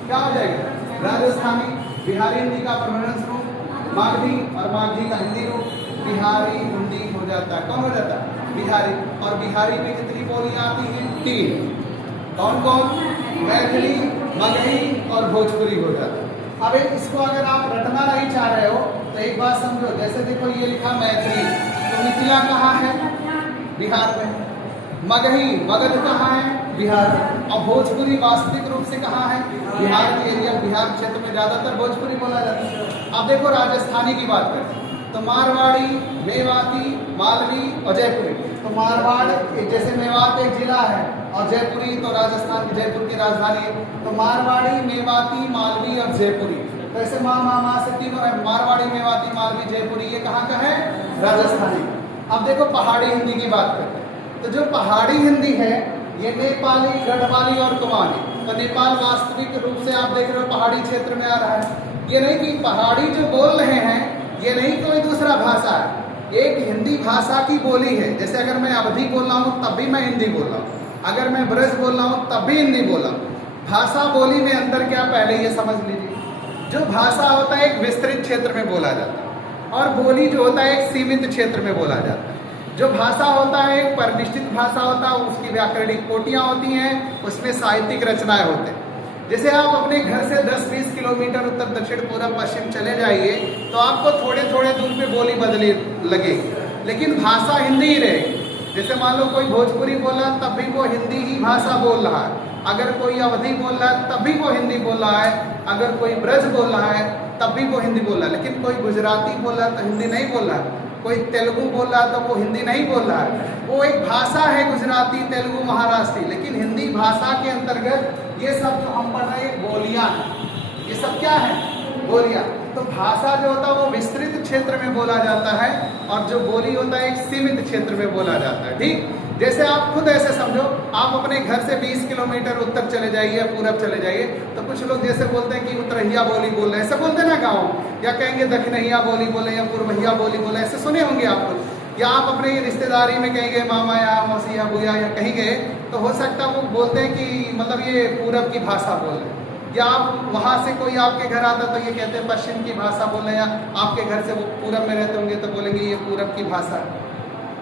क्या हो जाएगा राजस्थानी, बिहारी हिंदी का पुरुष रूप मागधी और मागधी का हिंदी रूप बिहारी हिंदी हो जाता है। कौन हो जाता है? बिहारी। और बिहारी में कितनी बोलियां आती हैं? 3। कौन कौन? मैथिली, मगही और भोजपुरी हो जाता है। अब इसको अगर आप रटना नहीं चाह रहे हो तो एक बात समझो, जैसे देखो ये लिखा मैथिली, तो मिथिला कहाँ है? बिहार में। मगध कहाँ है? बिहार में। और भोजपुरी वास्तविक रूप से कहाँ है? बिहार के एरिया, बिहार क्षेत्र में ज्यादातर भोजपुरी बोला जाता है। अब देखो राजस्थानी की बात करें तो मारवाड़ी, मेवाती, मालवी और जयपुरी। तो मारवाड़ जैसे मेवात एक जिला है और जयपुरी तो राजस्थान की जयपुर की राजधानी है, तो मारवाड़ी, मेवाती, मालवी और जयपुरी। तो ऐसे माँ से तीनों है, मारवाड़ी, मेवाती, मालवी, जयपुरी। ये कहाँ का है? राजस्थानी। अब देखो पहाड़ी हिंदी की बात करते हैं, तो जो पहाड़ी हिंदी है ये नेपाली, गढ़वाली और कुमाऊनी। तो नेपाल वास्तविक रूप से आप देख रहे हो पहाड़ी क्षेत्र में आ रहा है। ये नहीं कि पहाड़ी जो बोल रहे हैं ये नहीं कोई दूसरा भाषा है, एक हिंदी भाषा की बोली है। जैसे अगर मैं अवधी बोल रहा हूँ तब भी मैं हिंदी बोल रहा हूँ, अगर मैं ब्रज बोल रहा हूँ तब भी हिंदी बोल रहा हूँ। भाषा बोली में अंतर क्या, पहले ये समझ लीजिए। जो भाषा होता है एक विस्तृत क्षेत्र में बोला जाता है और बोली जो होता है एक सीमित क्षेत्र में बोला जाता है। जो भाषा होता है एक परिनिष्ठित भाषा होता है, उसकी व्याकरणिक कोटियाँ होती हैं, उसमें साहित्यिक रचनाएं होते हैं। जैसे आप अपने घर से 10-20 किलोमीटर उत्तर दक्षिण पूर्व पश्चिम चले जाइए तो आपको थोड़े थोड़े दूर पे बोली बदली लगेगी, लेकिन भाषा हिंदी ही रहेगी। जैसे मान लो कोई भोजपुरी बोला तब भी वो हिंदी ही भाषा बोल रहा है, अगर कोई अवधी बोल रहा है तब भी वो हिंदी बोल रहा है, अगर कोई ब्रज बोल रहा है तब भी वो हिंदी बोल रहा है। लेकिन कोई गुजराती बोल रहा है तो हिंदी नहीं बोल रहा है, कोई तेलुगु बोल रहा है तो वो हिंदी नहीं बोल रहा है। वो एक भाषा है गुजराती, तेलुगु, महाराष्ट्री, लेकिन हिंदी भाषा के अंतर्गत ये सब जो हम पढ़ रहे हैं बोलियां हैं। ये सब क्या है? बोलियां। तो भाषा जो होता है वो विस्तृत क्षेत्र में बोला जाता है और जो बोली होता है एक सीमित क्षेत्र में बोला जाता है। ठीक, जैसे आप खुद ऐसे समझो, आप अपने घर से 20 किलोमीटर उत्तर चले जाइए या पूरब चले जाइए तो कुछ लोग जैसे बोलते हैं कि उत्तरहिया बोली बोल रहे हैं, ऐसे बोलते हैं ना गाँव, या कहेंगे दक्षिणहिया बोली बोले या पूर्वहिया बोली बोले, ऐसे सुने होंगे आप लोग। या आप अपने रिश्तेदारी में कहीं गए, मामा या मौसी या बुआ या कहीं गए, तो हो सकता है वो बोलते हैं कि मतलब ये पूरब की भाषा बोल रहे हैं। या आप वहाँ से कोई आपके घर आता तो ये कहते हैं पश्चिम की भाषा बोल रहे हैं, या आपके घर से वो पूरब में रहते होंगे तो बोलेंगे ये पूरब की भाषा है।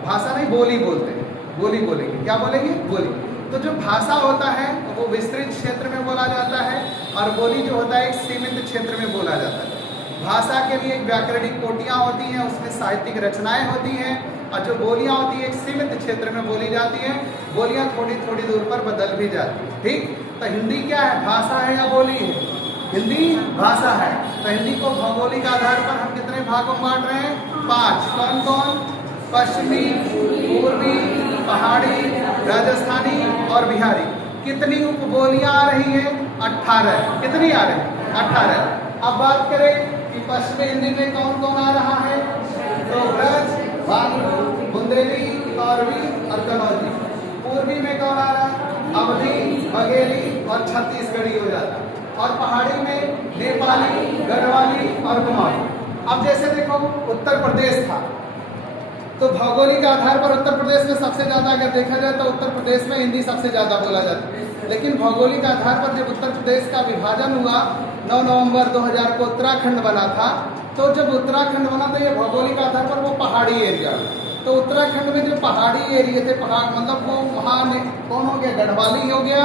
भाषा नहीं, बोली बोलते हैं, बोली बोलेंगे। क्या बोलेंगे? बोली। तो जो भाषा होता है वो विस्तृत क्षेत्र में बोला जाता है और बोली जो होता है एक सीमित क्षेत्र में बोला जाता है। भाषा के लिए एक व्याकरणिक कोटियाँ होती हैं, उसमें साहित्यिक रचनाएं होती हैं, और जो बोलियां होती हैं एक सीमित क्षेत्र में बोली जाती हैं। बोलियां थोड़ी थोड़ी दूर पर बदल भी जाती हैं। ठीक, तो हिंदी क्या है? भाषा है या बोली है? हिंदी भाषा है। तो हिंदी को भौगोलिक आधार पर हम कितने भागों में बांट रहे हैं? 5। कौन कौन? पश्चिमी, पूर्वी, पहाड़ी, राजस्थानी और बिहारी। कितनी उपबोलियां आ रही हैं? 18। कितनी आ रही हैं? 18। अब बात करें कि पश्चिमी हिंदी में कौन कौन आ रहा है? तो ब्रज, भांगड़ू, बुंदेली, कारवी और कनौजी। पूर्वी में कौन आ रहा है? अवधी, बघेली और छत्तीसगढ़ी हो जाता है। और पहाड़ी में नेपाली, गढ़वाली और कुमाऊनी। अब जैसे देखो उत्तर प्रदेश था तो भौगोलिक आधार पर उत्तर प्रदेश में सबसे ज्यादा अगर देखा जाए तो उत्तर प्रदेश में हिंदी सबसे ज्यादा बोला जाता है। लेकिन भौगोलिक आधार पर जब उत्तर प्रदेश का विभाजन हुआ 9 नवंबर 2000 को उत्तराखंड बना था, तो जब उत्तराखंड बना तो ये भौगोलिक आधार पर वो पहाड़ी एरिया, तो उत्तराखंड में जो पहाड़ी एरिया थे, पहाड़ मतलब वो वहाँ कौन हो गया? गढ़वाली हो गया।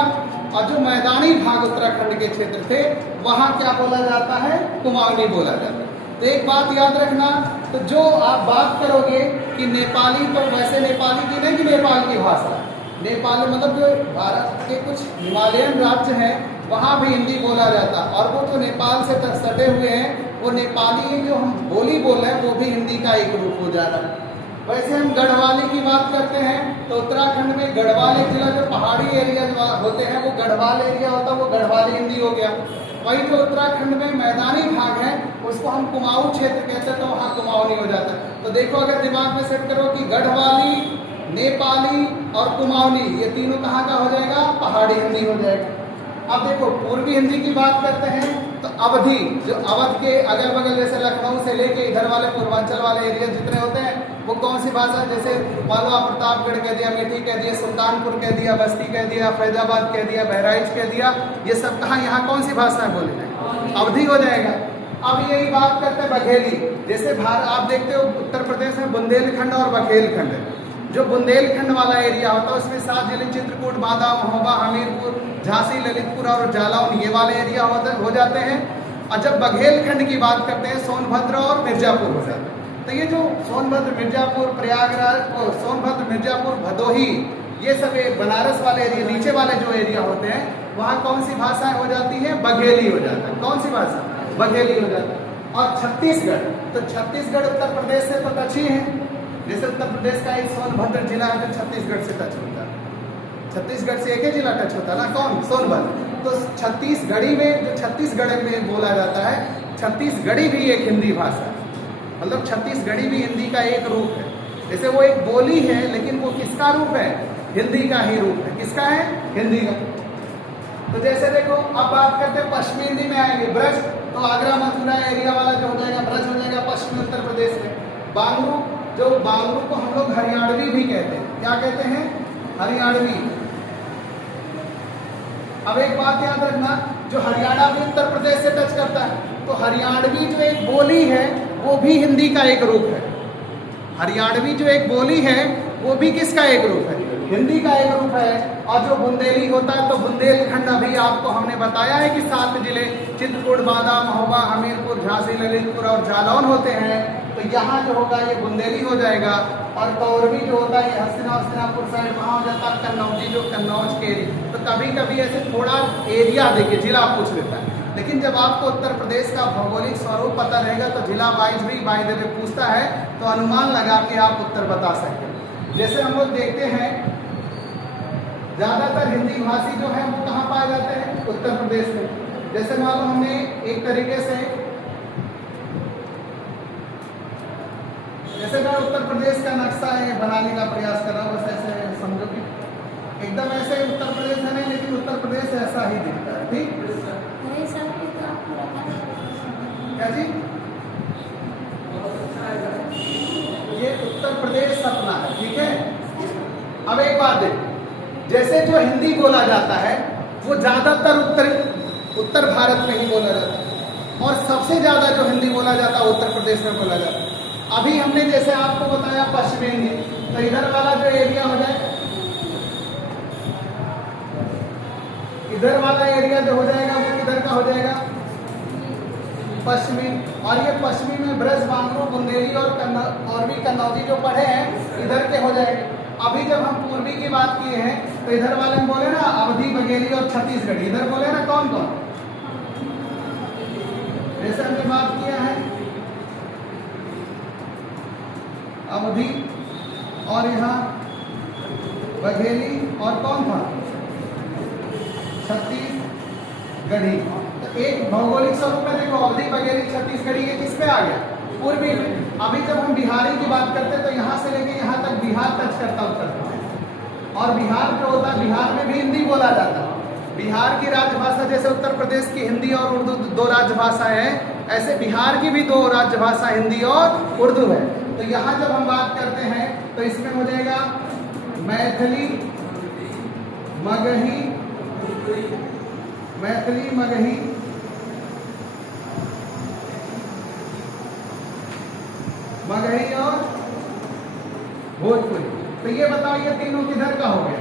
और जो मैदानी भाग उत्तराखंड के क्षेत्र थे वहाँ क्या बोला जाता है? कुमाऊनी बोला जाता है। तो एक बात याद रखना, तो जो आप बात करोगे कि नेपाली, तो वैसे नेपाली की नहीं कि नेपाल की भाषा, नेपाल मतलब जो भारत के कुछ हिमालयन राज्य हैं वहाँ भी हिंदी बोला जाता है। और वो जो नेपाल से सटे हुए हैं वो नेपाली जो हम बोली बोल रहे हैं वो भी हिंदी का एक रूप हो जा रहा है। वैसे हम गढ़वाली की बात करते हैं तो उत्तराखंड में गढ़वाल एक जिला जो पहाड़ी एरिया होते हैं वो गढ़वाल एरिया होता है, वो गढ़वाली हिंदी हो गया। वही जो उत्तराखंड में मैदानी भाग है उसको हम कुमाऊं क्षेत्र कहते हैं, तो वहाँ कुमाऊनी हो जाता है। तो देखो अगर दिमाग में सेट करो कि गढ़वाली, नेपाली और कुमाऊनी ये तीनों कहाँ का हो जाएगा, पहाड़ी हिंदी हो जाएगा। अब देखो पूर्वी हिंदी की बात करते हैं तो अवधी, जो अवध के अगल बगल जैसे लखनऊ से लेके इधर वाले पूर्वांचल वाले एरिया जितने होते हैं वो कौन सी भाषा है, जैसे मालवा, प्रतापगढ़ कह दिया, मेठी कह दिया, सुल्तानपुर कह दिया, बस्ती कह दिया, फैजाबाद कह दिया, बहराइच कह दिया, ये सब कहाँ यहाँ कौन सी भाषा है बोले जाए, अवधी हो जाएगा। अब यही बात करते हैं बघेली, जैसे आप देखते हो उत्तर प्रदेश में बुंदेलखंड और बघेलखंड है। जो बुंदेलखंड वाला एरिया होता है उसमें 7 जिले चित्रकूट, बांदा, महोबा, हमीरपुर, झांसी, ललितपुर और जालौन ये वाले एरिया हो जाते हैं। और जब बघेलखंड की बात करते हैं सोनभद्र और मिर्जापुर हो जाते हैं। तो ये जो सोनभद्र, मिर्जापुर, प्रयागराज, सोनभद्र, मिर्जापुर, भदोही ये सब बनारस वाले एरिया, नीचे वाले जो एरिया होते हैं वहाँ कौन सी भाषाएं हो जाती है, बघेली हो जाता है। कौन सी भाषा, बघेली हो जाता है। और छत्तीसगढ़, तो छत्तीसगढ़ उत्तर प्रदेश से तो टच ही है, जैसे उत्तर प्रदेश का एक सोनभद्र जिला है जो छत्तीसगढ़ से टच होता है, छत्तीसगढ़ से एक ही जिला टच होता है ना, कौन, सोनभद्र। तो छत्तीसगढ़ी में जो छत्तीसगढ़ में बोला जाता है, छत्तीसगढ़ी भी एक हिंदी भाषा है, मतलब छत्तीसगढ़ी भी हिंदी का एक रूप है। जैसे वो एक बोली है लेकिन वो किसका रूप है, हिंदी का ही रूप है। किसका है, हिंदी का। तो जैसे देखो अब बात करते हैं पश्चिमी हिंदी में आएंगे, ब्रज, तो आगरा मथुरा एरिया वाला जो हो जाएगा ब्रज हो जाएगा पश्चिमी उत्तर प्रदेश में। बांगरू, जो बांगरू को हम लोग हरियाणवी भी कहते हैं, क्या कहते हैं, हरियाणवी। अब एक बात याद रखना, जो हरियाणा भी उत्तर प्रदेश से टच करता है, तो हरियाणवी जो एक बोली है वो भी हिंदी का एक रूप है। हरियाणवी जो एक बोली है वो भी किसका एक रूप है, हिंदी का एक रूप है। और जो बुंदेली होता है तो बुंदेलखंड अभी आपको हमने बताया है कि 7 जिले चित्रकूट, बांदा, महोबा, हमीरपुर, झांसी, ललितपुर और जालौन होते हैं। तो यहाँ जो होगा ये बुंदेली हो जाएगा। और तौरवी जो होता है ये हस्तिनापुर साइड वहाँ हो जाता है कन्नौजी, जो कन्नौज के एरिया। तो कभी कभी ऐसे थोड़ा एरिया देखिए जिला पूछ लेता है, लेकिन जब आपको उत्तर प्रदेश का भौगोलिक स्वरूप पता रहेगा तो जिला वाइज भी बाय द वे पूछता है, तो अनुमान लगा के आप उत्तर बता सकते हैं। जैसे हम लोग देखते हैं ज्यादातर हिंदी भाषी जो है वो कहाँ पाए जाते हैं, उत्तर प्रदेश में। जैसे मान लो हमने एक तरीके से, जैसे मैं उत्तर प्रदेश का नक्शा है बनाने का प्रयास कर रहा हूँ, बस ऐसे समझो कि एकदम ऐसे उत्तर प्रदेश है नहीं, लेकिन उत्तर प्रदेश ऐसा ही दिखता है, ठीक। क्या जी, ये उत्तर प्रदेश सपना है, ठीक है। अब एक बात देखो, जैसे जो हिंदी बोला जाता है वो ज्यादातर उत्तर भारत में ही बोला जाता है, और सबसे ज्यादा जो हिंदी बोला जाता है उत्तर प्रदेश में बोला जाता है। अभी हमने जैसे आपको बताया पश्चिमी हिंदी, तो इधर वाला जो एरिया हो जाए, इधर वाला एरिया जो हो जाएगा वो किधर का हो जाएगा, पश्चिमी। और ये पश्चिमी में ब्रज, बांगरू, बुंदेली और भी कन्नौजी जो पढ़े हैं इधर के हो जाएंगे। अभी जब हम पूर्वी की बात किए हैं तो इधर वाले में बोले ना अवधी, बघेली और छत्तीसगढ़ी, इधर बोले ना कौन कौन, जैसे हमने बात किया है अवधी और यहाँ बघेली और कौन था, छत्तीसगढ़ी। तो एक भौगोलिक स्वरूप में देखो अवधी, बघेली, छत्तीसगढ़ी ये किस पे आ गया, पूर्वी में। अभी जब हम बिहारी की बात करते हैं तो यहाँ से लेके यहाँ तक बिहार टच करता उत्तर प्रदेश। और बिहार जो होता है, बिहार में भी हिंदी बोला जाता है। बिहार की राजभाषा जैसे उत्तर प्रदेश की हिंदी और उर्दू 2 राजभाषाएं हैं, ऐसे बिहार की भी 2 राजभाषा हिंदी और उर्दू है। तो यहाँ जब हम बात करते हैं तो इसमें हो जाएगा मैथिली, मगही, मैथिली, मगही, मगही और भोजपुरी। तो ये बताओ ये तीनों किधर का हो गया,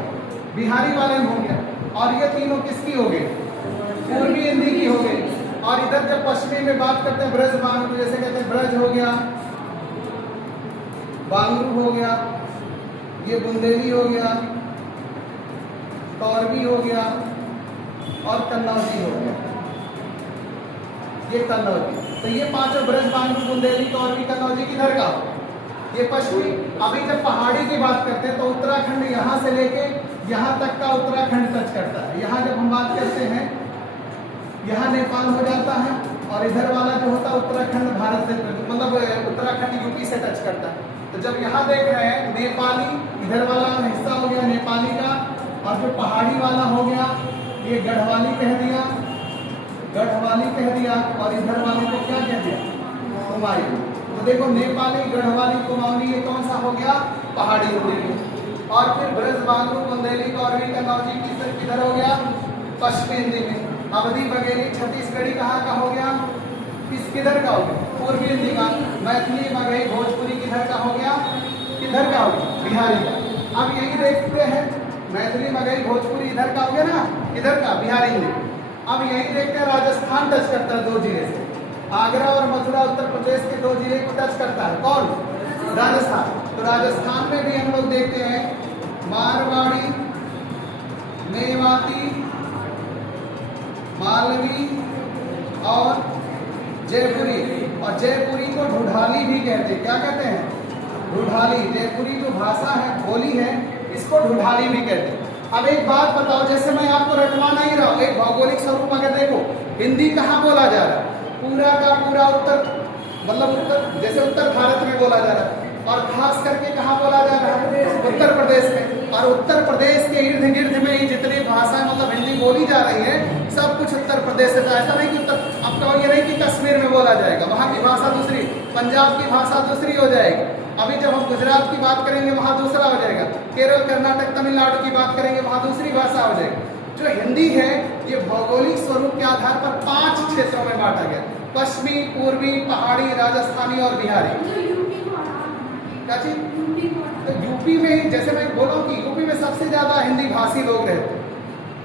बिहारी वाले में हो गया। और ये तीनों किसकी हो गई, पूर्वी हिंदी की हो गई। और इधर जब पश्चिमी में बात करते हैं ब्रज, बांगरू, जैसे कहते हैं ब्रज हो गया, बांगरू हो गया, ये बुंदेली हो गया, तौरवी हो गया और कन्नौजी हो गया, ये कन्नौजी। तो ये 5 ब्रज, बांगरू, बुंदेली, तौरवी, कन्नौजी किधर का हो, ये पश्चिमी। अभी जब पहाड़ी की बात करते हैं तो उत्तराखंड यहाँ से लेके यहाँ तक का उत्तराखंड टच करता है। यहाँ जब हम बात करते हैं यहाँ नेपाल हो जाता है, और इधर वाला जो होता है उत्तराखंड भारत से, मतलब उत्तराखंड यूपी से टच करता है। तो जब यहाँ देख रहे हैं नेपाली, इधर वाला हिस्सा हो गया नेपाली का, और जो पहाड़ी वाला हो गया ये गढ़वाली कह दिया, गढ़वाली कह दिया, और इधर वाले को क्या कह दिया, कुमाऊनी। तो देखो नेपाली, गढ़वाली, कुमाऊनी, ये कौन सा हो गया, पहाड़ी हो गई। और फिर ब्रजबांगु, बुंदेली, कौरवी, कन्नौजी किधर हो गया, पश्चिमी हिंदी में। अवधी, बघेली, छत्तीसगढ़ी कहाँ का हो गया, किधर का हो गया, पूर्वी हिंदी का। मैथिली, मगही, भोजपुरी किधर का हो गया, किधर का हो गया, बिहारी का। अब यही देखते हैं, मैथिली, मगही, भोजपुरी इधर का हो गया ना, किधर का, बिहारी हिंदी। अब यही देखते हैं राजस्थान टच करता है 2 जिले से, आगरा और मथुरा उत्तर प्रदेश के 2 जिले को टच करता है, कौन, राजस्थान। तो राजस्थान में भी हम लोग देखते हैं मारवाड़ी, मेवाती, मालवी और जयपुरी। और जयपुरी को ढूढ़ाली भी कहते हैं। क्या कहते हैं, ढूढ़ाली। जयपुरी जो भाषा है, बोली है, इसको ढूढ़ाली भी कहते हैं। अब एक बात बताओ, जैसे मैं आपको रटवा नहीं रहा हूं, एक भौगोलिक स्वरूप अगर देखो, हिंदी कहाँ बोला जा रहा है, पूरा का पूरा उत्तर, मतलब उत्तर, जैसे उत्तर भारत में बोला जा रहा है, और खास करके कहाँ बोला जा रहा है, उत्तर प्रदेश में। और उत्तर प्रदेश के इर्द गिर्द में ही जितनी भाषाएं मतलब हिंदी बोली जा रही है, सब कुछ उत्तर प्रदेश से। ऐसा नहीं कि उत्तर, अब कहो ये नहीं कि कश्मीर में बोला जाएगा, वहाँ की भाषा दूसरी, पंजाब की भाषा दूसरी हो जाएगी। अभी जब हम गुजरात की बात करेंगे वहाँ दूसरा हो जाएगा, केरल, कर्नाटक, तमिलनाडु की बात करेंगे वहाँ दूसरी भाषा हो जाएगी। जो हिंदी है ये भौगोलिक स्वरूप के आधार पर 5 क्षेत्रों में बांटा गया, पश्चिमी, पूर्वी, पहाड़ी, राजस्थानी और बिहारी। क्या चीज, तो यूपी में, जैसे मैं बोला कि यूपी में सबसे ज्यादा हिंदी भाषी लोग रहते हैं।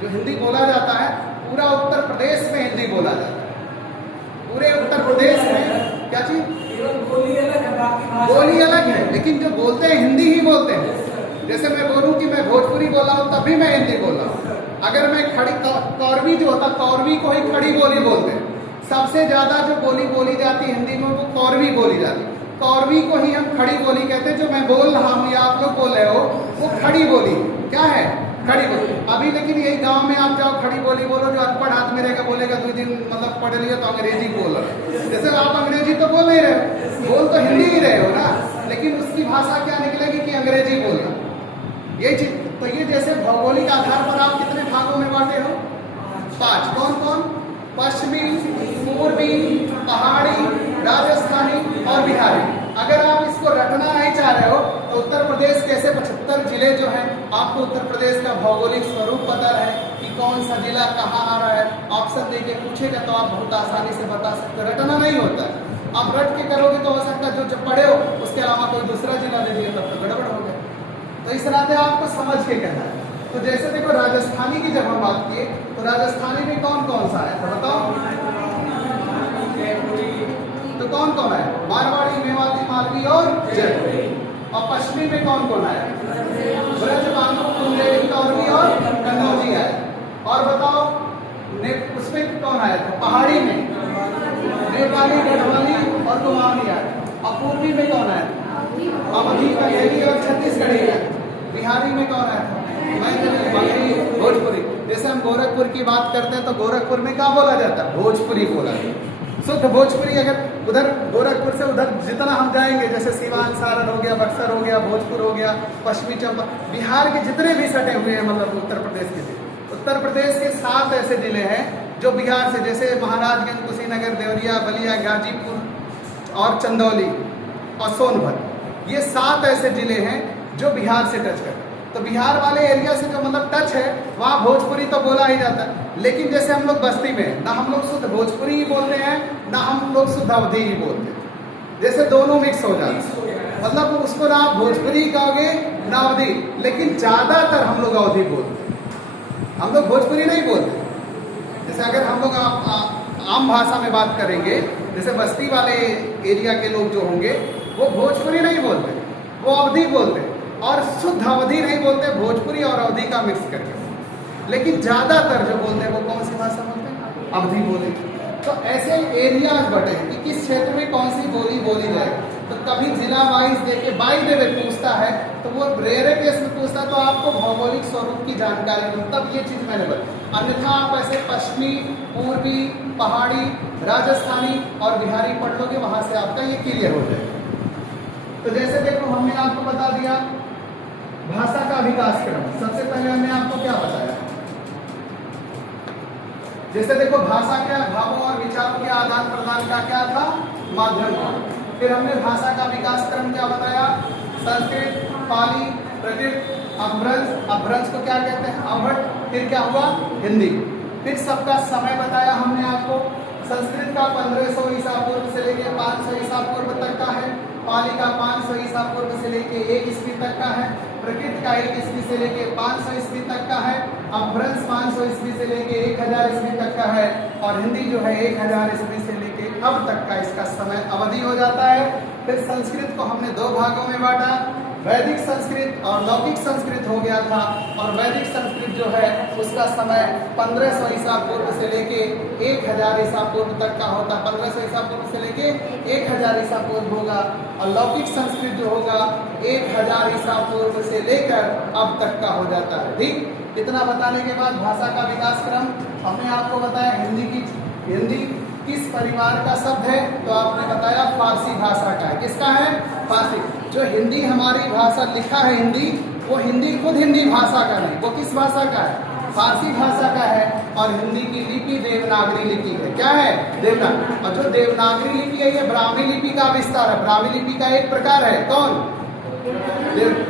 जो हिंदी बोला जाता है पूरा उत्तर प्रदेश में हिंदी बोला जाता है, पूरे उत्तर प्रदेश में। क्या चीज, बोली अलग है, लेकिन जो बोलते हैं हिंदी ही बोलते हैं। जैसे मैं बोलूं कि मैं भोजपुरी बोला हूं तब भी मैं हिंदी बोल रहा हूं। अगर मैं खड़ी, कौरवी जो होता, कौरवी को ही खड़ी बोली बोलते हैं। सबसे ज्यादा जो बोली बोली जाती है हिंदी में वो कौरवी बोली जाती है। कौरवी को ही हम खड़ी बोली कहते हैं। जो मैं बोल रहा हूँ या आप लोग बोल रहे हो वो खड़ी बोली। क्या है, खड़ी बोली। अभी लेकिन यही गांव में आप जाओ, खड़ी बोली बोलो, जो अनपढ़ आदमी रहेगा बोलेगा 2 दिन मतलब पढ़ लिया तो अंग्रेजी बोल रहे। जैसे आप अंग्रेजी तो बोल नहीं रहे, बोल तो हिंदी ही रहे हो ना, लेकिन उसकी भाषा क्या निकलेगी कि अंग्रेजी बोलना। ये चीज, तो ये जैसे भौगोलिक आधार पर आप कितने भागों में बांटे हो, 5। कौन कौन, पश्चिमी, पूर्वी, पहाड़ी, राजस्थानी और बिहारी। अगर आप इसको रखना नहीं चाह रहे हो तो उत्तर प्रदेश के ऐसे 75 जिले जो हैं, आपको उत्तर प्रदेश का भौगोलिक स्वरूप पता रहे कि कौन सा जिला कहाँ आ रहा है, ऑप्शन देके पूछेगा तो आप बहुत आसानी से बता सकते हो। रटना नहीं होता है, आप रट के करोगे तो हो सकता है जो पढ़े हो उसके अलावा कोई दूसरा जिला दे दिए तब तो गड़बड़ हो गया। तो इस नाते आपको समझ के कहना है। तो जैसे देखो राजस्थानी की जब हम बात किए तो राजस्थानी में कौन कौन सा है तो बताओ, तो कौन कौन है, मारवाड़ी, मेवाती, मालवी और जयपुरी। और पश्चिमी में कौन कौन है, ब्रजबांगु, बुंदेली, कौरवी और कन्नौजी है। और बताओ उसमें कौन आया था, पहाड़ी में नेपाली, गढ़वाली और कुमाऊनी है। और पूर्वी में कौन है, अवधी, बघेली और छत्तीसगढ़ी है। बिहारी में कौन है, मैथिली, मगही, भोजपुरी। जैसे हम गोरखपुर की बात करते हैं तो गोरखपुर में क्या बोला जाता है, भोजपुरी बोला जाता है, शुद्ध भोजपुरी। अगर उधर गोरखपुर से उधर जितना हम जाएंगे, जैसे सिवान, सारण हो गया, बक्सर हो गया, भोजपुर हो गया, पश्चिमी चंपा, बिहार के जितने भी सटे हुए हैं, मतलब उत्तर प्रदेश के, उत्तर प्रदेश के 7 ऐसे जिले हैं जो बिहार से, जैसे महाराजगंज, कुशीनगर, देवरिया, बलिया, गाजीपुर और चंदौली और सोनभद्र। ये 7 ऐसे जिले हैं जो बिहार से टच करते हैं। तो बिहार वाले एरिया से जो मतलब टच है वहाँ भोजपुरी तो बोला ही जाता है। लेकिन जैसे हम लोग बस्ती में ना हम लोग शुद्ध भोजपुरी ही बोलते हैं, ना हम लोग शुद्ध अवधी ही बोलते हैं। जैसे दोनों मिक्स हो जाते हैं, मतलब उसको ना आप भोजपुरी कहोगे ना अवधी, लेकिन ज्यादातर हम लोग अवधी बोलते हैं, हम लोग भोजपुरी नहीं बोलते। जैसे अगर हम लोग आम भाषा में बात करेंगे, जैसे बस्ती वाले एरिया के लोग जो होंगे वो भोजपुरी नहीं बोलते, वो अवधी बोलते, और शुद्ध अवधी नहीं बोलते, भोजपुरी और अवधी का मिक्स करके। लेकिन ज्यादातर जो बोलते हैं वो कौन सी भाषा बोलते हैं, अवधी बोलते हैं। तो ऐसे एरियाज बटे हैं कि किस क्षेत्र में कौन सी बोली हिंदी बोली जाए। तो कभी जिला वाइज देके बाई द वे पूछता है तो वो रेयर केस में पूछता है तो आपको भौगोलिक स्वरूप की जानकारी हो, तब ये चीज मैंने बताई। अन्यथा आप ऐसे पश्चिमी, पूर्वी, पहाड़ी, राजस्थानी और बिहारी पढ़ लोगे, वहां से आपका ये क्लियर हो जाएगा। तो जैसे देखो हमने आपको बता दिया भाषा का विकास क्रम। सबसे पहले हमने आपको क्या बताया, जैसे देखो भाषा क्या, भावों और विचारों के आदान प्रदान का क्या था, माध्यम था। फिर हमने भाषा का विकास क्रम क्या बताया, संस्कृत, पाली, प्राकृत, अपभ्रंश, अपभ्रंश को क्या कहते हैं, अवहट। फिर क्या हुआ, हिंदी। फिर सबका समय बताया हमने आपको, संस्कृत का 1500 ईसा पूर्व से लेके 500 ईसा पूर्व तक का है, पाली का 500 ईसा पूर्व से लेके 1 ईस्वी तक का है, प्राकृत का 1 ईस्वी से लेके 500 ईस्वी तक का है, अपभ्रंश 500 ईस्वी से लेके 1000 ईस्वी तक का है, और हिंदी जो है 1000 ईस्वी से लेके अब तक का इसका समय अवधि हो जाता है। फिर संस्कृत को हमने 2 भागों में बांटा, वैदिक संस्कृत और लौकिक संस्कृत हो गया था। और वैदिक संस्कृत जो है उसका समय 1500 ईसा पूर्व से लेके 1000 ईसा पूर्व तक का होता है, 1500 ईसा पूर्व से लेके 1000 ईसा पूर्व होगा। और लौकिक संस्कृत जो होगा 1000 ईसा पूर्व से लेकर अब तक का हो जाता है। ठीक, इतना बताने के बाद भाषा का विकास क्रम हमने आपको बताया। हिंदी किस परिवार का शब्द है, तो आपने बताया फारसी भाषा का है। किसका है, फारसी। जो हिंदी हमारी भाषा लिखा है हिंदी, वो हिंदी खुद हिंदी भाषा का नहीं, वो किस भाषा का है, फारसी भाषा का है। और हिंदी की लिपि देवनागरी लिपि है। क्या है, देवनागरी। और जो देवनागरी लिपि है ये ब्राह्मी लिपि का विस्तार है, ब्राह्मी लिपि का एक प्रकार है। कौन,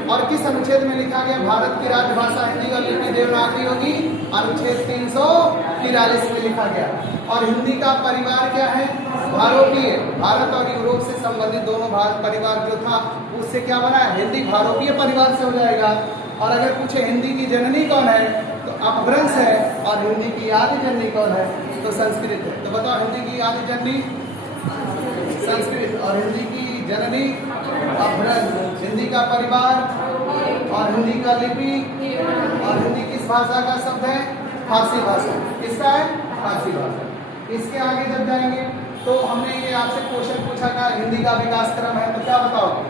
और किस अनुच्छेद में लिखा गया, भारत की राजभाषा हिंदी और लिपि देवनागरी होगी, अनुच्छेद 343 में लिखा गया। और हिंदी का परिवार क्या है, भारोपीय। भारत और यूरोप से संबंधित दोनों भारत परिवार जो था उससे क्या बना है, हिंदी भारोपीय परिवार से हो जाएगा। और अगर पूछे हिंदी की जननी कौन है, तो अपभ्रंश है। और हिंदी की आदि जननी कौन है, तो संस्कृत है। तो बताओ हिंदी की आदि जननी संस्कृत और हिंदी की जननी अपभ्रंश। हिंदी का परिवार और हिंदी का लिपि और हिंदी किस भाषा का शब्द है, फारसी भाषा। किसका है, फारसी भाषा। इसके आगे जब जाएंगे तो हमने ये आपसे क्वेश्चन पूछा था हिंदी का विकास क्रम है, तो क्या बताओगे,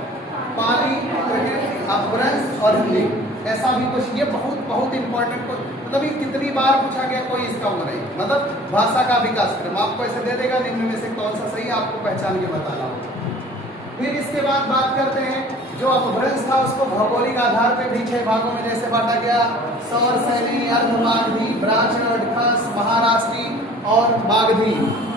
पाली, प्राकृत, अपभ्रंश और हिंदी। ऐसा भी कुछ, ये बहुत इंपॉर्टेंट, मतलब ये कितनी बार पूछा गया कोई इसका वो नहीं। मतलब भाषा का विकास क्रम आपको ऐसे दे देगा, निम्न में से कौन सा सही आपको पहचान के बताना होगा। फिर इसके बाद बात करते हैं जो अपभ्रंश था उसको भौगोलिक आधार पे भी 6 भागों में जैसे बांटा गया, सौर सैनी, अर्धमागधी, ब्राह्मण, खस, महाराष्ट्री और मागधी।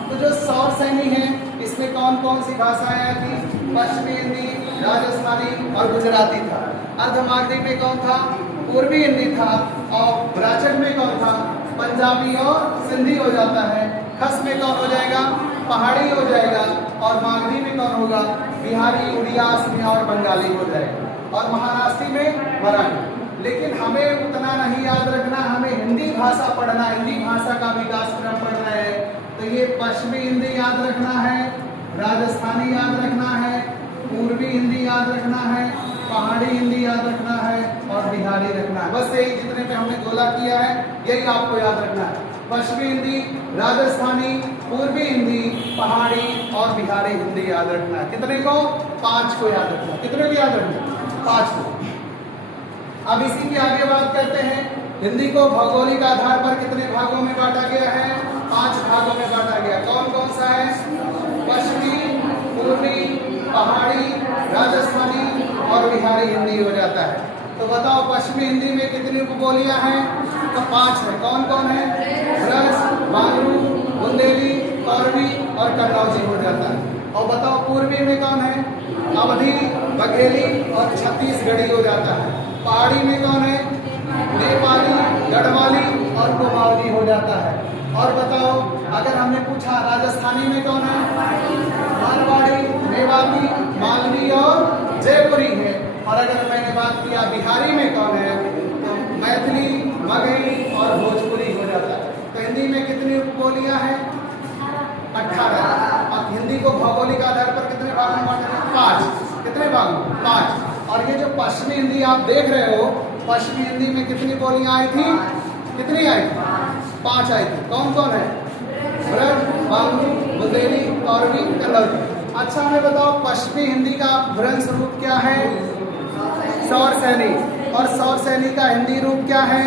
तो जो सौर सैनी है इसमें कौन कौन सी भाषाएं आई थी, पश्चिमी हिंदी, राजस्थानी और गुजराती था। अर्धमागधी में कौन था, पूर्वी हिंदी था। और ब्राह्मण में कौन था, पंजाबी और सिंधी हो जाता है। खस में कौन हो जाएगा, पहाड़ी हो जाएगा। और मागधी में कौन होगा, बिहारी, उड़िया, असमिया और बंगाली हो जाएगा। और महाराष्ट्री में मराठी। लेकिन हमें उतना नहीं याद रखना, हमें हिंदी भाषा पढ़ना, हिंदी भाषा का विकास क्रम पढ़ना है। तो ये पश्चिमी हिंदी याद रखना है, राजस्थानी याद रखना है, पूर्वी हिंदी याद रखना है, पहाड़ी हिंदी याद रखना है और बिहारी रखना है। बस यही जितने पे हमने गोला किया है यही आपको याद रखना है। पश्चिमी हिंदी, राजस्थानी, पूर्वी हिंदी, पहाड़ी और बिहारी हिंदी याद रखना है। कितने को, 5 को याद रखना। कितने को याद रखना, 5 को। अब इसी की आगे बात करते हैं, हिंदी को भौगोलिक आधार पर कितने भागों में बांटा गया है, 5 भागों में बांटा गया। कौन कौन सा है, पश्चिमी, पूर्वी, पहाड़ी, राजस्थानी और बिहारी हिंदी हो जाता है। तो बताओ पश्चिमी हिंदी में कितनी उपबोलियां हैं, तो 5 है। कौन कौन है, ब्रज, बांगरू, बुंदेली, कौरवी और कन्नौजी हो जाता है। और बताओ पूर्वी में कौन है, अवधी, बघेली और छत्तीसगढ़ी हो जाता है। पहाड़ी में कौन है, नेपाली, गढ़वाली और कुमाऊनी हो जाता है। और बताओ अगर हमने पूछा राजस्थानी में कौन है, मारवाड़ी, मेवाती, मालवी और जयपुरी है। और अगर मैंने बात किया बिहारी में कौन है, तो मैथिली, मगही और भोजपुरी हो जाता है। तो हिंदी में कितनी उपबोलियां हैं, 18। अब हिंदी को भौगोलिक आधार पर कितने भाग में बांटा है, 5। कितने भाग में, 5। और ये जो पश्चिमी हिंदी आप देख रहे हो, पश्चिमी हिंदी में कितनी बोलियां आई थी, कितनी आई थी, 5 आई थी। कौन कौन है, ब्रज, बांगरू, बुंदेली और भी कन्नौजी। अच्छा हमें बताओ पश्चिमी हिंदी का भ्रंश रूप क्या है? सौर सैनी। और सौर सैनी का हिंदी रूप क्या है?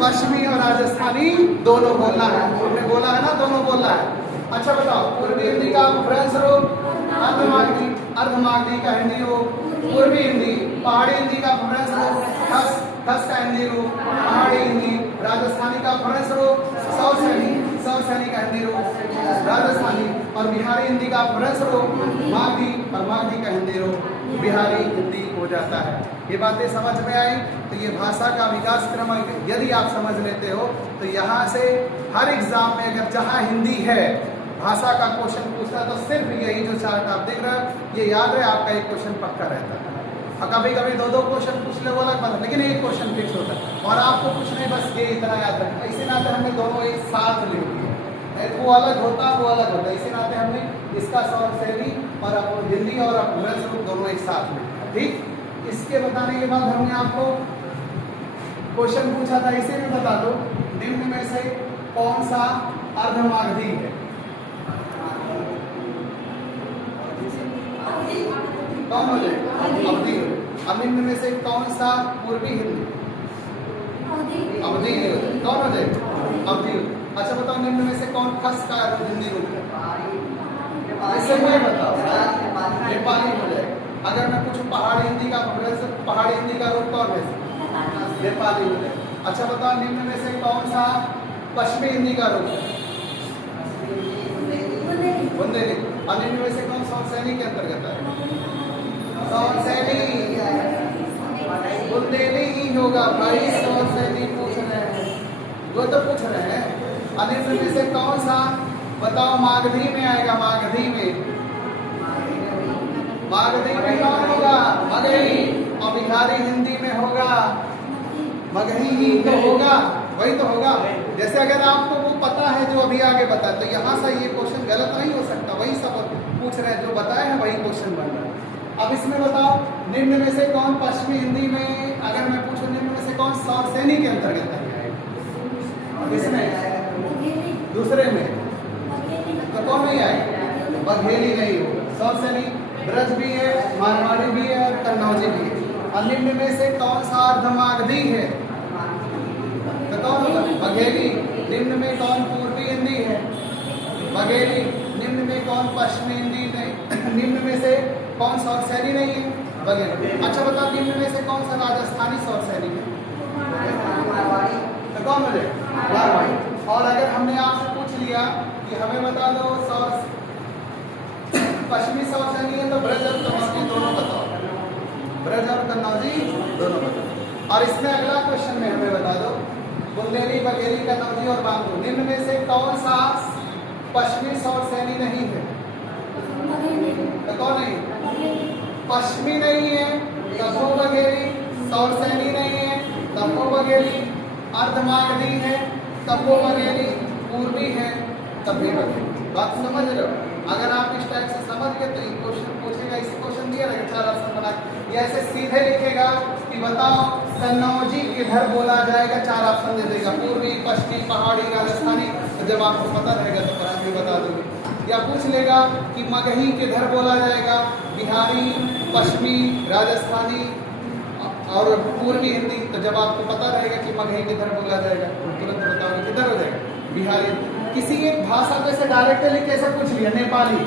पश्चिमी और राजस्थानी दोनों बोलना है। हमने बोला है ना, दोनों बोलना है। अच्छा बताओ पूर्वी हिंदी का भ्रंश रूप अर्धमागधी। अर्धमागधी का हिंदी रूप पूर्वी हिंदी। पहाड़ी हिंदी का भ्रंश रूप खस। खस का हिंदी रूप पहाड़ी हिंदी। राजस्थानी का भ्रंश रूप सौर सैनी। सौर सैनी का हिंदी रूप राजस्थानी। और बिहारी हिंदी का भ्रंश रूप मागधी। और मागधी का हिंदी रूप बिहारी हिंदी हो जाता है। ये बातें समझ में आई? तो ये भाषा का विकास क्रम यदि आप समझ लेते हो तो यहाँ से हर एग्जाम में अगर जहाँ हिंदी है भाषा का क्वेश्चन पूछता है तो सिर्फ यही जो चार्ट आप देख रहे हो ये याद रहे, आपका एक क्वेश्चन पक्का रहता है। और कभी कभी दो दो क्वेश्चन पूछ ले वो अलग बात है, लेकिन एक क्वेश्चन फिक्स होता है। और आपको कुछ नहीं, बस ये इतना याद रखना। इसी नाते हमने दोनों एक साथ ले लिए, वो अलग होता वो अलग होता। इसी नाते हमने इसका सौर सैनी और हिंदी और भ्रंश रूप दोनों एक साथ में। ठीक, इसके बताने के बाद हमने आपको क्वेश्चन पूछा था, इसे भी बता दो निम्न में से कौन सा अर्धमागधी है? कौन हो जाएगा? अवधी। अब निम्न में से कौन सा पूर्वी हिंदी? अवधी। कौन हो जाएगा? अवधी। अच्छा बताओ निम्न में से कौन खस का हिंदी रूप है? ऐसे मैं बताओ नेपाली हो जाएगा। अगर मैं पूछूं पहाड़ी हिंदी का पहाड़ी हिंदी का रूप कौन है? नेपाली हो जाएगा। अच्छा बताओ निम्न में से कौन सा पश्चिमी हिंदी का रूप है? बुंदेली। और निम्न में से कौन सौर सैनी के अंतर्गत है? सौर सैनी। बुंदेली ही होगा भाई, सौर सैनी पूछ रहे हैं, वो तो पूछ रहे हैं। और निम्न में से कौन सा बताओ मागधी में आएगा? मागधी में, मागधी में कौन होगा? मगही। और बिहारी हिंदी में होगा मगही ही तो होगा, वही तो होगा। जैसे अगर आपको वो पता है जो अभी आगे बता, तो यहाँ से ये क्वेश्चन गलत नहीं हो सकता। वही सब पूछ रहे हैं, जो बताए हैं वही क्वेश्चन बन रहा है। अब इसमें बताओ निम्न में से कौन पश्चिमी हिंदी में, अगर मैं पूछूं निम्न में से कौन सौर सैनी के अंतर्गत है? इसमें दूसरे में तो कौन नहीं आएगा? बघेली नहीं होगा। सौर सैनी ब्रज भी है, मारवाड़ी भी है और कन्नौजी भी है। और निम्न में से कौन सा अर्धमागधी है? तो कौन होगा? बघेली। निम्न में कौन पूर्वी हिंदी है? बघेली। निम्न में कौन पश्चिमी हिंदी नहीं? निम्न में से कौन सौर सैनी नहीं है? बघेली। अच्छा बताओ निम्न में से कौन सा राजस्थानी सौर सैनी है? तो कौन हो जाएगा? मारवाड़ी। और अगर हमने आपसे पूछ लिया कि हमें बता दो सौर पश्चिमी सौर सैनी है तो ब्रज और कन्नौजी दोनों बताओ। ब्रज और कन्नौजी दोनों बताओ। और इसमें अगला क्वेश्चन में हमें बता दो बुंदेली, बघेली, कन्नौजी और बांगू निम्न में से कौन सा पश्चिमी सौर सैनी नहीं है? तो कौन नहीं? पश्चिमी नहीं है तब वो बघेली, सौर सैनी नहीं है तब वो बघेली, अर्धमागधी है तब वो बघेली, पूर्वी है तब भी बघेली। बात समझ रहे हो? अगर आप इस टाइप से समझ गए तो ये क्वेश्चन पूछेगा, इस क्वेश्चन दिया रहेगा 4 ऑप्शन बना के, या ऐसे सीधे लिखेगा कि बताओ कन्नौजी किधर बोला जाएगा, 4 ऑप्शन दे देगा, पूर्वी, पश्चिमी, पहाड़ी, राजस्थानी। तो जब आपको पता रहेगा तो फिर भी बता दोगे। या पूछ लेगा कि मगही किधर बोला जाएगा, बिहारी, पश्चिमी, राजस्थानी और पूर्वी हिंदी। तो जब आपको पता रहेगा कि मगही किधर बोला जाएगा तो तुरंत बताओगे किधर हो जाएगा, बिहारी। किसी एक भाषा जैसे डायरेक्टली कैसे पूछ लिया, नेपाली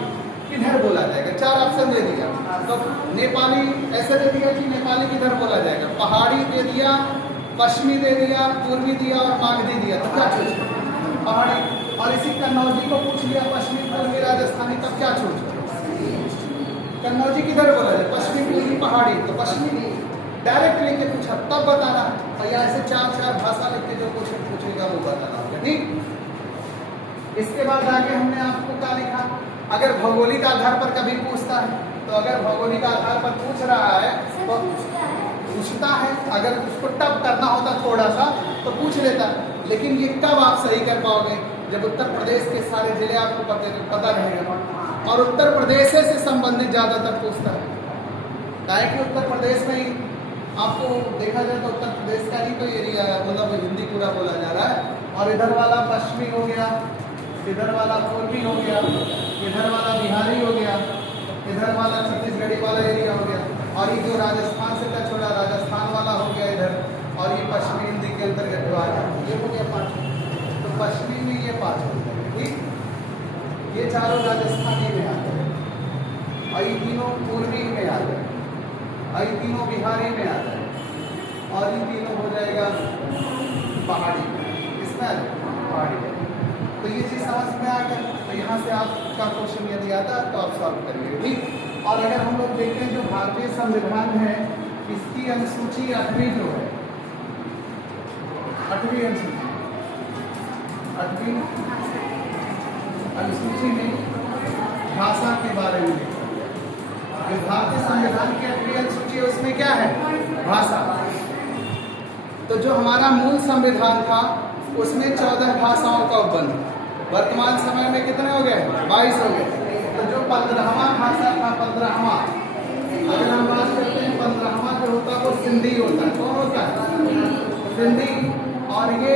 किधर बोला जाएगा, 4 ऑप्शन दे दिया। तो नेपाली ऐसे दे दिया कि नेपाली किधर बोला जाएगा, पहाड़ी दे दिया, पश्चिमी दे दिया, पूर्वी दिया और मागधी दिया। तो क्या सोच पहाड़ी। और इसी कन्नौजी को पूछ लिया पश्चिमी, पूर्वी, राजस्थानी, तब क्या सोच कन्नौजी किधर बोला जाए, पश्चिमी, पूर्वी, पहाड़ी। तो पश्चिमी डायरेक्ट लिख के पूछा तब बताना। और या ऐसे 4 भाषा लिख के जो क्वेश्चन पूछेगा वो बताना। ठीक, इसके बाद आगे हमने आपको क्या लिखा, अगर भौगोलिक आधार पर कभी पूछता है तो अगर भौगोलिक आधार पर पूछ रहा है तो पूछता है, अगर उसको टफ करना होता थोड़ा सा तो पूछ लेता। लेकिन ये कब आप सही कर पाओगे, जब उत्तर प्रदेश के सारे जिले आपको पता रहेगा और उत्तर प्रदेश से संबंधित ज्यादातर पूछता है। काहे कि उत्तर प्रदेश में ही आपको देखा जाए तो उत्तर प्रदेश का ही कोई एरिया है, मतलब हिंदी पूरा बोला जा रहा है। और इधर वाला पश्चिमी हो गया, इधर वाला पूर्वी हो गया, इधर वाला बिहारी हो गया, इधर वाला छत्तीसगढ़ी वाला एरिया हो गया, और ये जो राजस्थान से टच हो रहा राजस्थान वाला हो गया इधर, और ये पश्चिमी हिंदी के अंतर्गत जो आ गया, ये हो गया 5। तो पश्चिमी में ये 5 हो गया, ठीक। ये चारों राजस्थानी में आ गए, और ये तीनों पूर्वी में आ गए, और ये तीनों बिहारी में आ गए, और ये तीनों हो जाएगा पहाड़ी में। इसमें आ जाए पहाड़ी। तो ये चीज़ समझ में आ गया। तो यहाँ से आपका क्वेश्चन यदि आता है तो आप सॉल्व करिए, ठीक। और अगर हम लोग देखते हैं जो भारतीय संविधान है, इसकी अनुसूची 8वीं जो है, 8वीं अनुसूची, 8वीं अनुसूची में भाषा के बारे में लिखा है। जो भारतीय संविधान की 8वीं अनुसूची है उसमें क्या है? भाषा। तो जो हमारा मूल संविधान था उसमें 14 भाषाओं का उपबंध, वर्तमान समय में कितने हो गए? 22 हो गए। तो जो 15वां भाषा था, 15वां, अगर हम बात करते हैं 15वां जो होता है वो सिंधी होता है। कौन होता है? सिंधी। और ये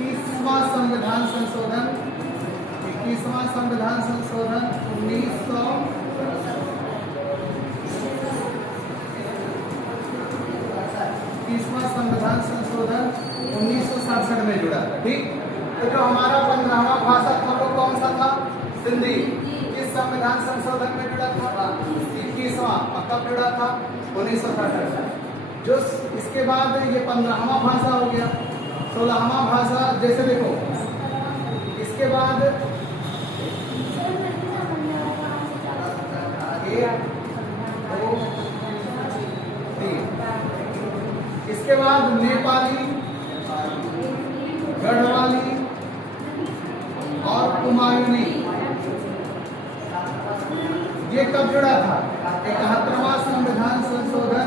21वां संविधान संशोधन, 21वां संविधान संशोधन 21वां संविधान संशोधन 1967 में जुड़ा था, ठीक। तो जो हमारा 15वां भाषा था वो कौन सा था? सिंधी। किस संविधान संशोधन में जुड़ा था? 21वां। और कब जुड़ा था? 1967। जो इसके बाद ये 15वां भाषा हो गया। 16वां भाषा, जैसे देखो इसके बाद 1 2 3, इसके बाद नेपाली, गढ़वाली और कुमायूनी, ये कब जुड़ा था? 71वां संविधान संशोधन,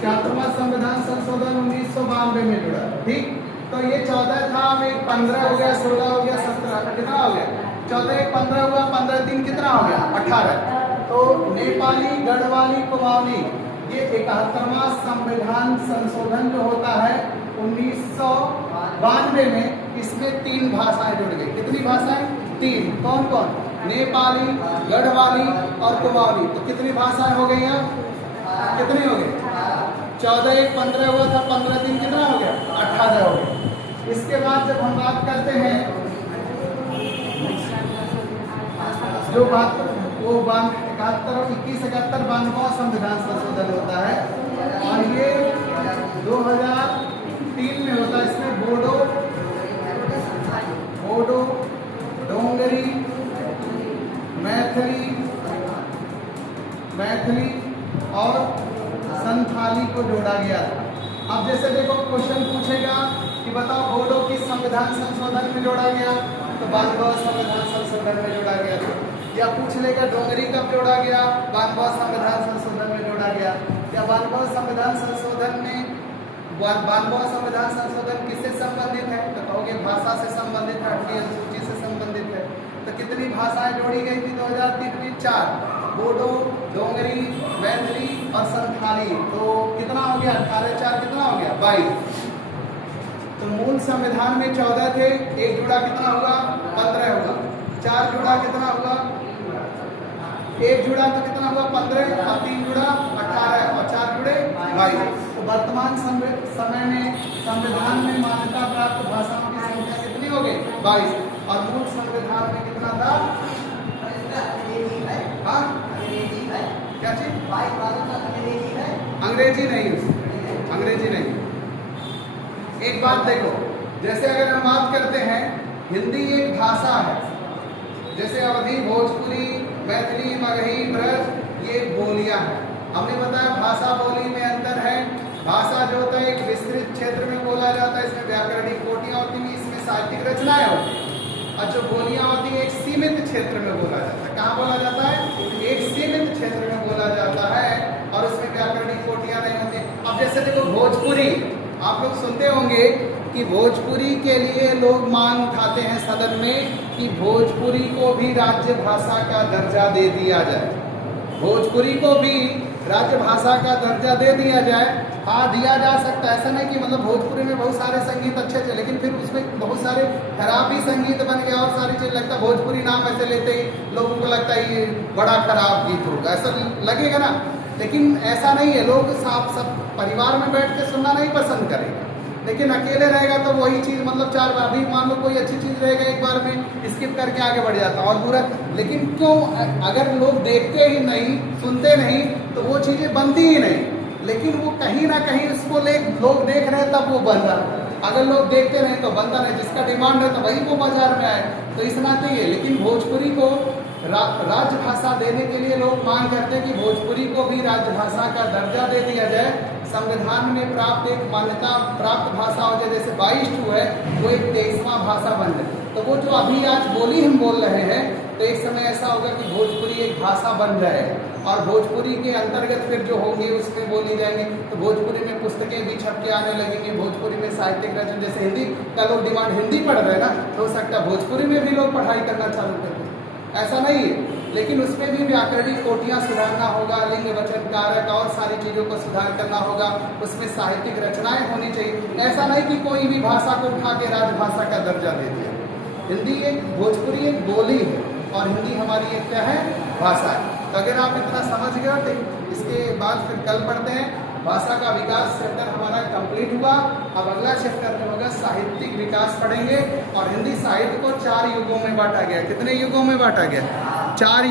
71वां संविधान संशोधन 1992 में जुड़ा, ठीक। तो ये 14 था, अब एक 15 हो गया, 16 हो गया, 17, कितना हो गया? 14 एक 15 हुआ, 15 3 कितना हो गया? 18। तो नेपाली, गढ़वाली, कुमाऊनी, ये 71वां संविधान संशोधन जो होता है 1992 में, इसमें 3 भाषाएं जुड़ गई। कितनी भाषाएं? 3। कौन कौन? नेपाली, गढ़वाली और कुमाऊनी। तो कितनी भाषाएं हो गई हैं? कितनी हो गई? 14 एक 15 हुआ था, 15 3 कितना हो गया? 18 हो गया। इसके बाद जब हम बात करते हैं जो बात वो 71, 21, 71, 92वां संविधान संशोधन होता है, और ये 2003 में होता है। इसमें बोडो, डोंगरी, मैथिली और संथाली को जोड़ा गया था। अब जैसे देखो क्वेश्चन पूछेगा कि बताओ बोडो किस संविधान संशोधन में जोड़ा गया? तो 92वां संविधान संशोधन में जोड़ा गया था। या पूछ लेगा डोंगरी कब जोड़ा गया? 92वां संविधान संशोधन में जोड़ा गया। या 92वां संविधान संशोधन में 92वां संविधान संशोधन किससे संबंधित है? तो कहोगे भाषा से संबंधित है, 8वीं अनुसूची से संबंधित है। तो कितनी भाषाएं जोड़ी गई थी 2003 में? 4, बोडो, डोंगरी, मैथिली और संथाली। तो कितना हो गया? 18 4 कितना हो गया? 22। तो मूल संविधान में 14 थे, एक जुड़ा कितना होगा? 15 होगा। 4 जुड़ा कितना होगा? 1 जुड़ा तो कितना हुआ? 15, और 3 जुड़ा 18, और 4 जुड़े 22। तो वर्तमान समय में संविधान में मान्यता प्राप्त भाषाओं की संख्या कितनी हो गई? 22। और मूल संविधान में कितना था? हाँ, क्या चीज? अंग्रेजी नहीं, अंग्रेजी नहीं। एक बात देखो, जैसे अगर हम बात करते हैं हिंदी एक भाषा है, जैसे अवधी, भोजपुरी, मैथिली, मगही, ब्रज, ये बोलियां हैं। हमने बताया भाषा बोली में अंतर है। भाषा जो होता है एक विस्तृत क्षेत्र में बोला जाता है, इसमें व्याकरणिक कोटियां होती हैं, इसमें साहित्यिक रचनाएं होती हैं। और जो बोलियां होती है एक सीमित क्षेत्र में बोला जाता है। कहाँ बोला जाता है? एक सीमित क्षेत्र में बोला जाता है, और उसमें व्याकरणिक कोटियां नहीं होती। अब जैसे देखो भोजपुरी, आप लोग सुनते होंगे कि भोजपुरी के लिए लोग मांग उठाते हैं सदन में कि भोजपुरी को भी राज्य भाषा का दर्जा दे दिया जाए। भोजपुरी को भी राजभाषा का दर्जा दे दिया जाए। हाँ, दिया जा सकता है, ऐसा नहीं कि मतलब भोजपुरी में बहुत सारे संगीत अच्छे थे, लेकिन फिर उसमें बहुत सारे खराब ही संगीत बन गया और सारी चीज़ लगता है भोजपुरी नाम ऐसे लेते ही लोगों को लगता है ये बड़ा खराब गीत होगा, ऐसा लगेगा ना। लेकिन ऐसा नहीं है, लोग सब परिवार में बैठ के सुनना नहीं पसंद करेगा, लेकिन अकेले रहेगा तो वही चीज़ मतलब 4 बार भी मान लो कोई अच्छी चीज़ रहेगा एक बार में स्किप करके आगे बढ़ जाता और बुरा। लेकिन क्यों, अगर लोग देखते ही नहीं, सुनते नहीं, तो वो चीज़ें बनती ही नहीं। लेकिन वो कहीं ना कहीं उसको लोग देख रहे हैं तब वो बन रहा। अगर लोग देखते नहीं तो बनता नहीं, जिसका डिमांड है तो वही वो बाजार में आए, तो इस नाते ही है। लेकिन भोजपुरी को राजभाषा देने के लिए लोग मांग करते हैं कि भोजपुरी को भी राजभाषा का दर्जा दे दिया जाए, संविधान में प्राप्त एक मान्यता प्राप्त भाषा हो जाए, जैसे 22 है वो एक 23वां भाषा बन जाए। तो वो जो अभी आज बोली हम बोल रहे हैं, तो एक समय ऐसा होगा कि भोजपुरी एक भाषा बन जाए और भोजपुरी के अंतर्गत फिर जो होंगे उसमें बोली जाएंगे। तो भोजपुरी में पुस्तकें भी छप के आने लगेंगी, भोजपुरी में साहित्यिक रचना, जैसे हिंदी का लोग डिमांड हिंदी पढ़ रहे हैं ना, तो हो सकता है भोजपुरी में भी लोग पढ़ाई करना चालू कर दें, ऐसा नहीं है। लेकिन उसमें भी व्याकरणिक कोटियाँ सुधारना होगा, लिंग वचन कारक और सारी चीज़ों को सुधार करना होगा, उसमें साहित्यिक रचनाएं होनी चाहिए। ऐसा नहीं कि कोई भी भाषा को उठा के राजभाषा का दर्जा दे दिया। हिंदी एक, भोजपुरी एक बोली है और हिंदी हमारी एक क्या है, भाषा है। तो अगर आप इतना समझ गए तो इसके बाद फिर कल पढ़ते हैं भाषा का विकास चैप्टर हमारा कंप्लीट हुआ। अब अगला चैप्टर में होगा साहित्यिक विकास पढ़ेंगे। और हिंदी साहित्य को 4 युगों में बांटा गया। कितने युगों में बांटा गया? 4 युग।